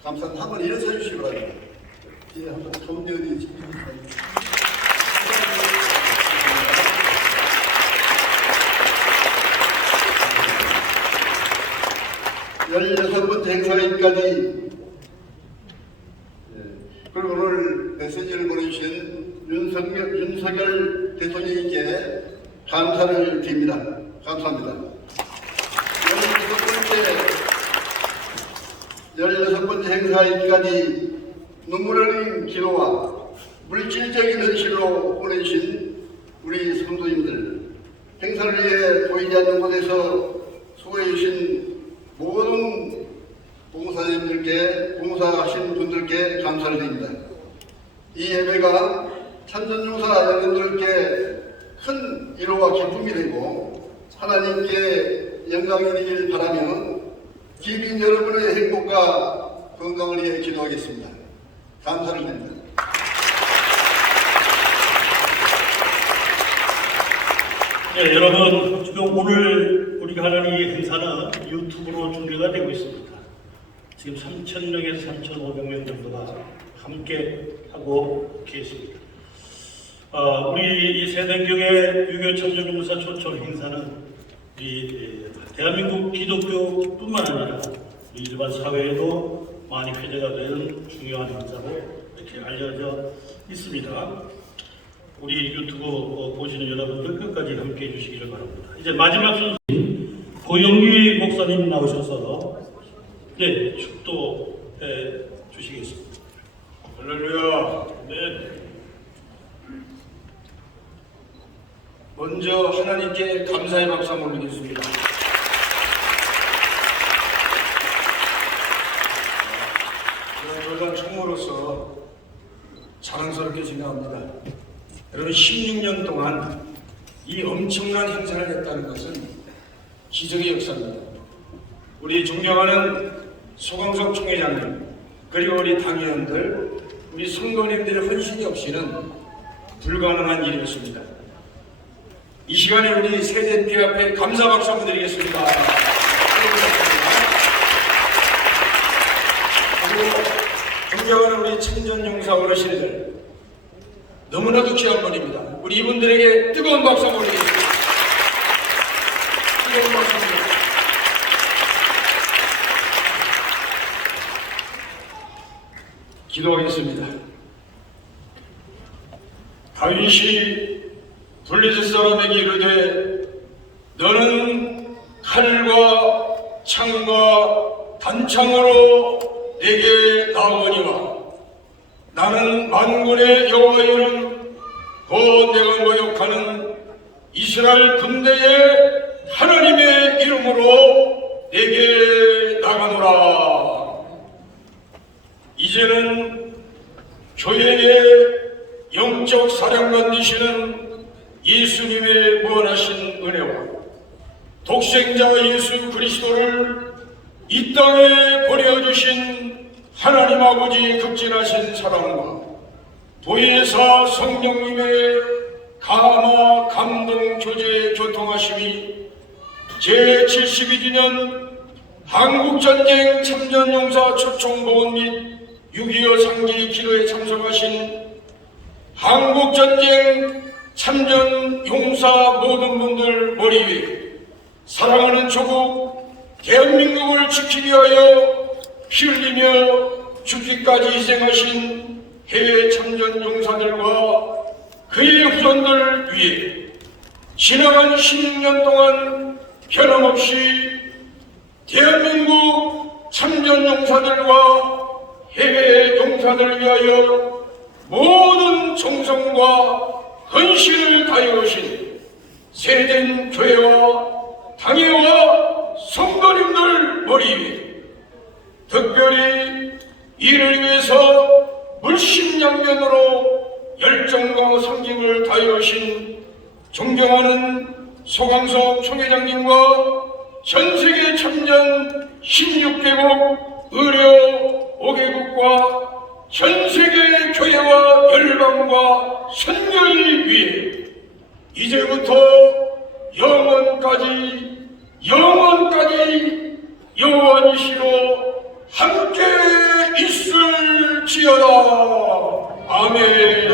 감사합니다. 한번 일어서 주시기 바랍니다. 예, 한번 가운데 어디 집중해 16번째 행사까지 그리고 오늘 메시지를 보내주신 윤석열 대통령님께 감사를 드립니다. 감사합니다. 16번째 행사까지 눈물 흘린 기도와 물질적인 헌신으로 보내주신 우리 성도님들, 행사를 위해 보이지 않는 곳에서 수고해 주신 모든 봉사자님들께, 봉사하신 분들께 감사를 드립니다. 이 예배가 참전용사 여러분들께 큰 위로와 기쁨이 되고 하나님께 영광이 되길 바라며 기빈 여러분의 행복과 건강을 위해 기도하겠습니다. 감사를 드립니다. 네, 여러분, 지금 오늘 우리가 하는 이 행사는 유튜브로 중계가 되고 있습니다. 지금 3,000명에서 3,500명 정도가 함께 하고 계십니다. 우리 이 세대교회 유교 천주교무사 초청 행사는 우리 대한민국 기독교뿐만 아니라 우리 일반 사회에도 많이 회자가 되는 중요한 행사로 이렇게 알려져 있습니다. 우리 유튜브 보시는 여러분들 끝까지 함께해 주시기를 바랍니다. 이제 마지막 순서 고영기 목사님 나오셔서 축도해 주시겠습니다. 할렐루야. 네. 먼저 하나님께 감사의 박수 한번 올리겠습니다. 저는 열강 총무로서 자랑스럽게 생각합니다. 여러분 16년 동안 이 엄청난 행사를 했다는 것은 기적의 역사입니다. 우리 존경하는 소강석 총회장님 그리고 우리 당의원들 우리 성도님들의 헌신이 없이는 불가능한 일이었습니다. 이 시간에 우리 세대띠 앞에 감사 박수 한번 드리겠습니다. 그리고 존경하는 우리 참전용사 어르신들 너무나도 귀한 분입니다. 우리 이분들에게 뜨거운 박수 한번 드리겠습니다. 뜨거운 박수 한번 드리겠습니다. 기도하겠습니다. 다윗이 블레셋 사람에게 이르되 너는 칼과 창과 단창으로 내게 나오거니와 나는 만군의 여호와의 이름 곧 내가 모욕하는 이스라엘 군대의 하나님의 이름으로 내게 나가노라. 이제는 교회의 영적 사령관 되시는 예수님의 무한하신 은혜와 독생자 예수 그리스도를 이 땅에 보내주신 하나님 아버지 극진하신 사랑과 도예사 성령님의 감화 감동 교제 교통하심이 제72주년 한국전쟁 참전용사 초청보훈 및 6.25 상기 기도에 참석하신 한국전쟁 참전 용사 모든 분들 머리 위에 사랑하는 조국 대한민국을 지키기 위하여 피 흘리며 죽기까지 희생하신 해외 참전 용사들과 그의 후손들 위해 지나간 16년 동안 변함없이 대한민국 참전 용사들과 해외 용사들을 위하여 모든 정성과 헌신을 다해오신 세된 교회와 당회와 성도님들 머리 위에 특별히 이를 위해서 물심양면으로 열정과 섬김을 다해오신 존경하는 소강석 총회장님과 전세계 참전 16개국 의료 5개국과 전세계 교회와 열방과 선교를 위해 이제부터 영원까지 여호와니시로 함께 있을지어다. 아멘.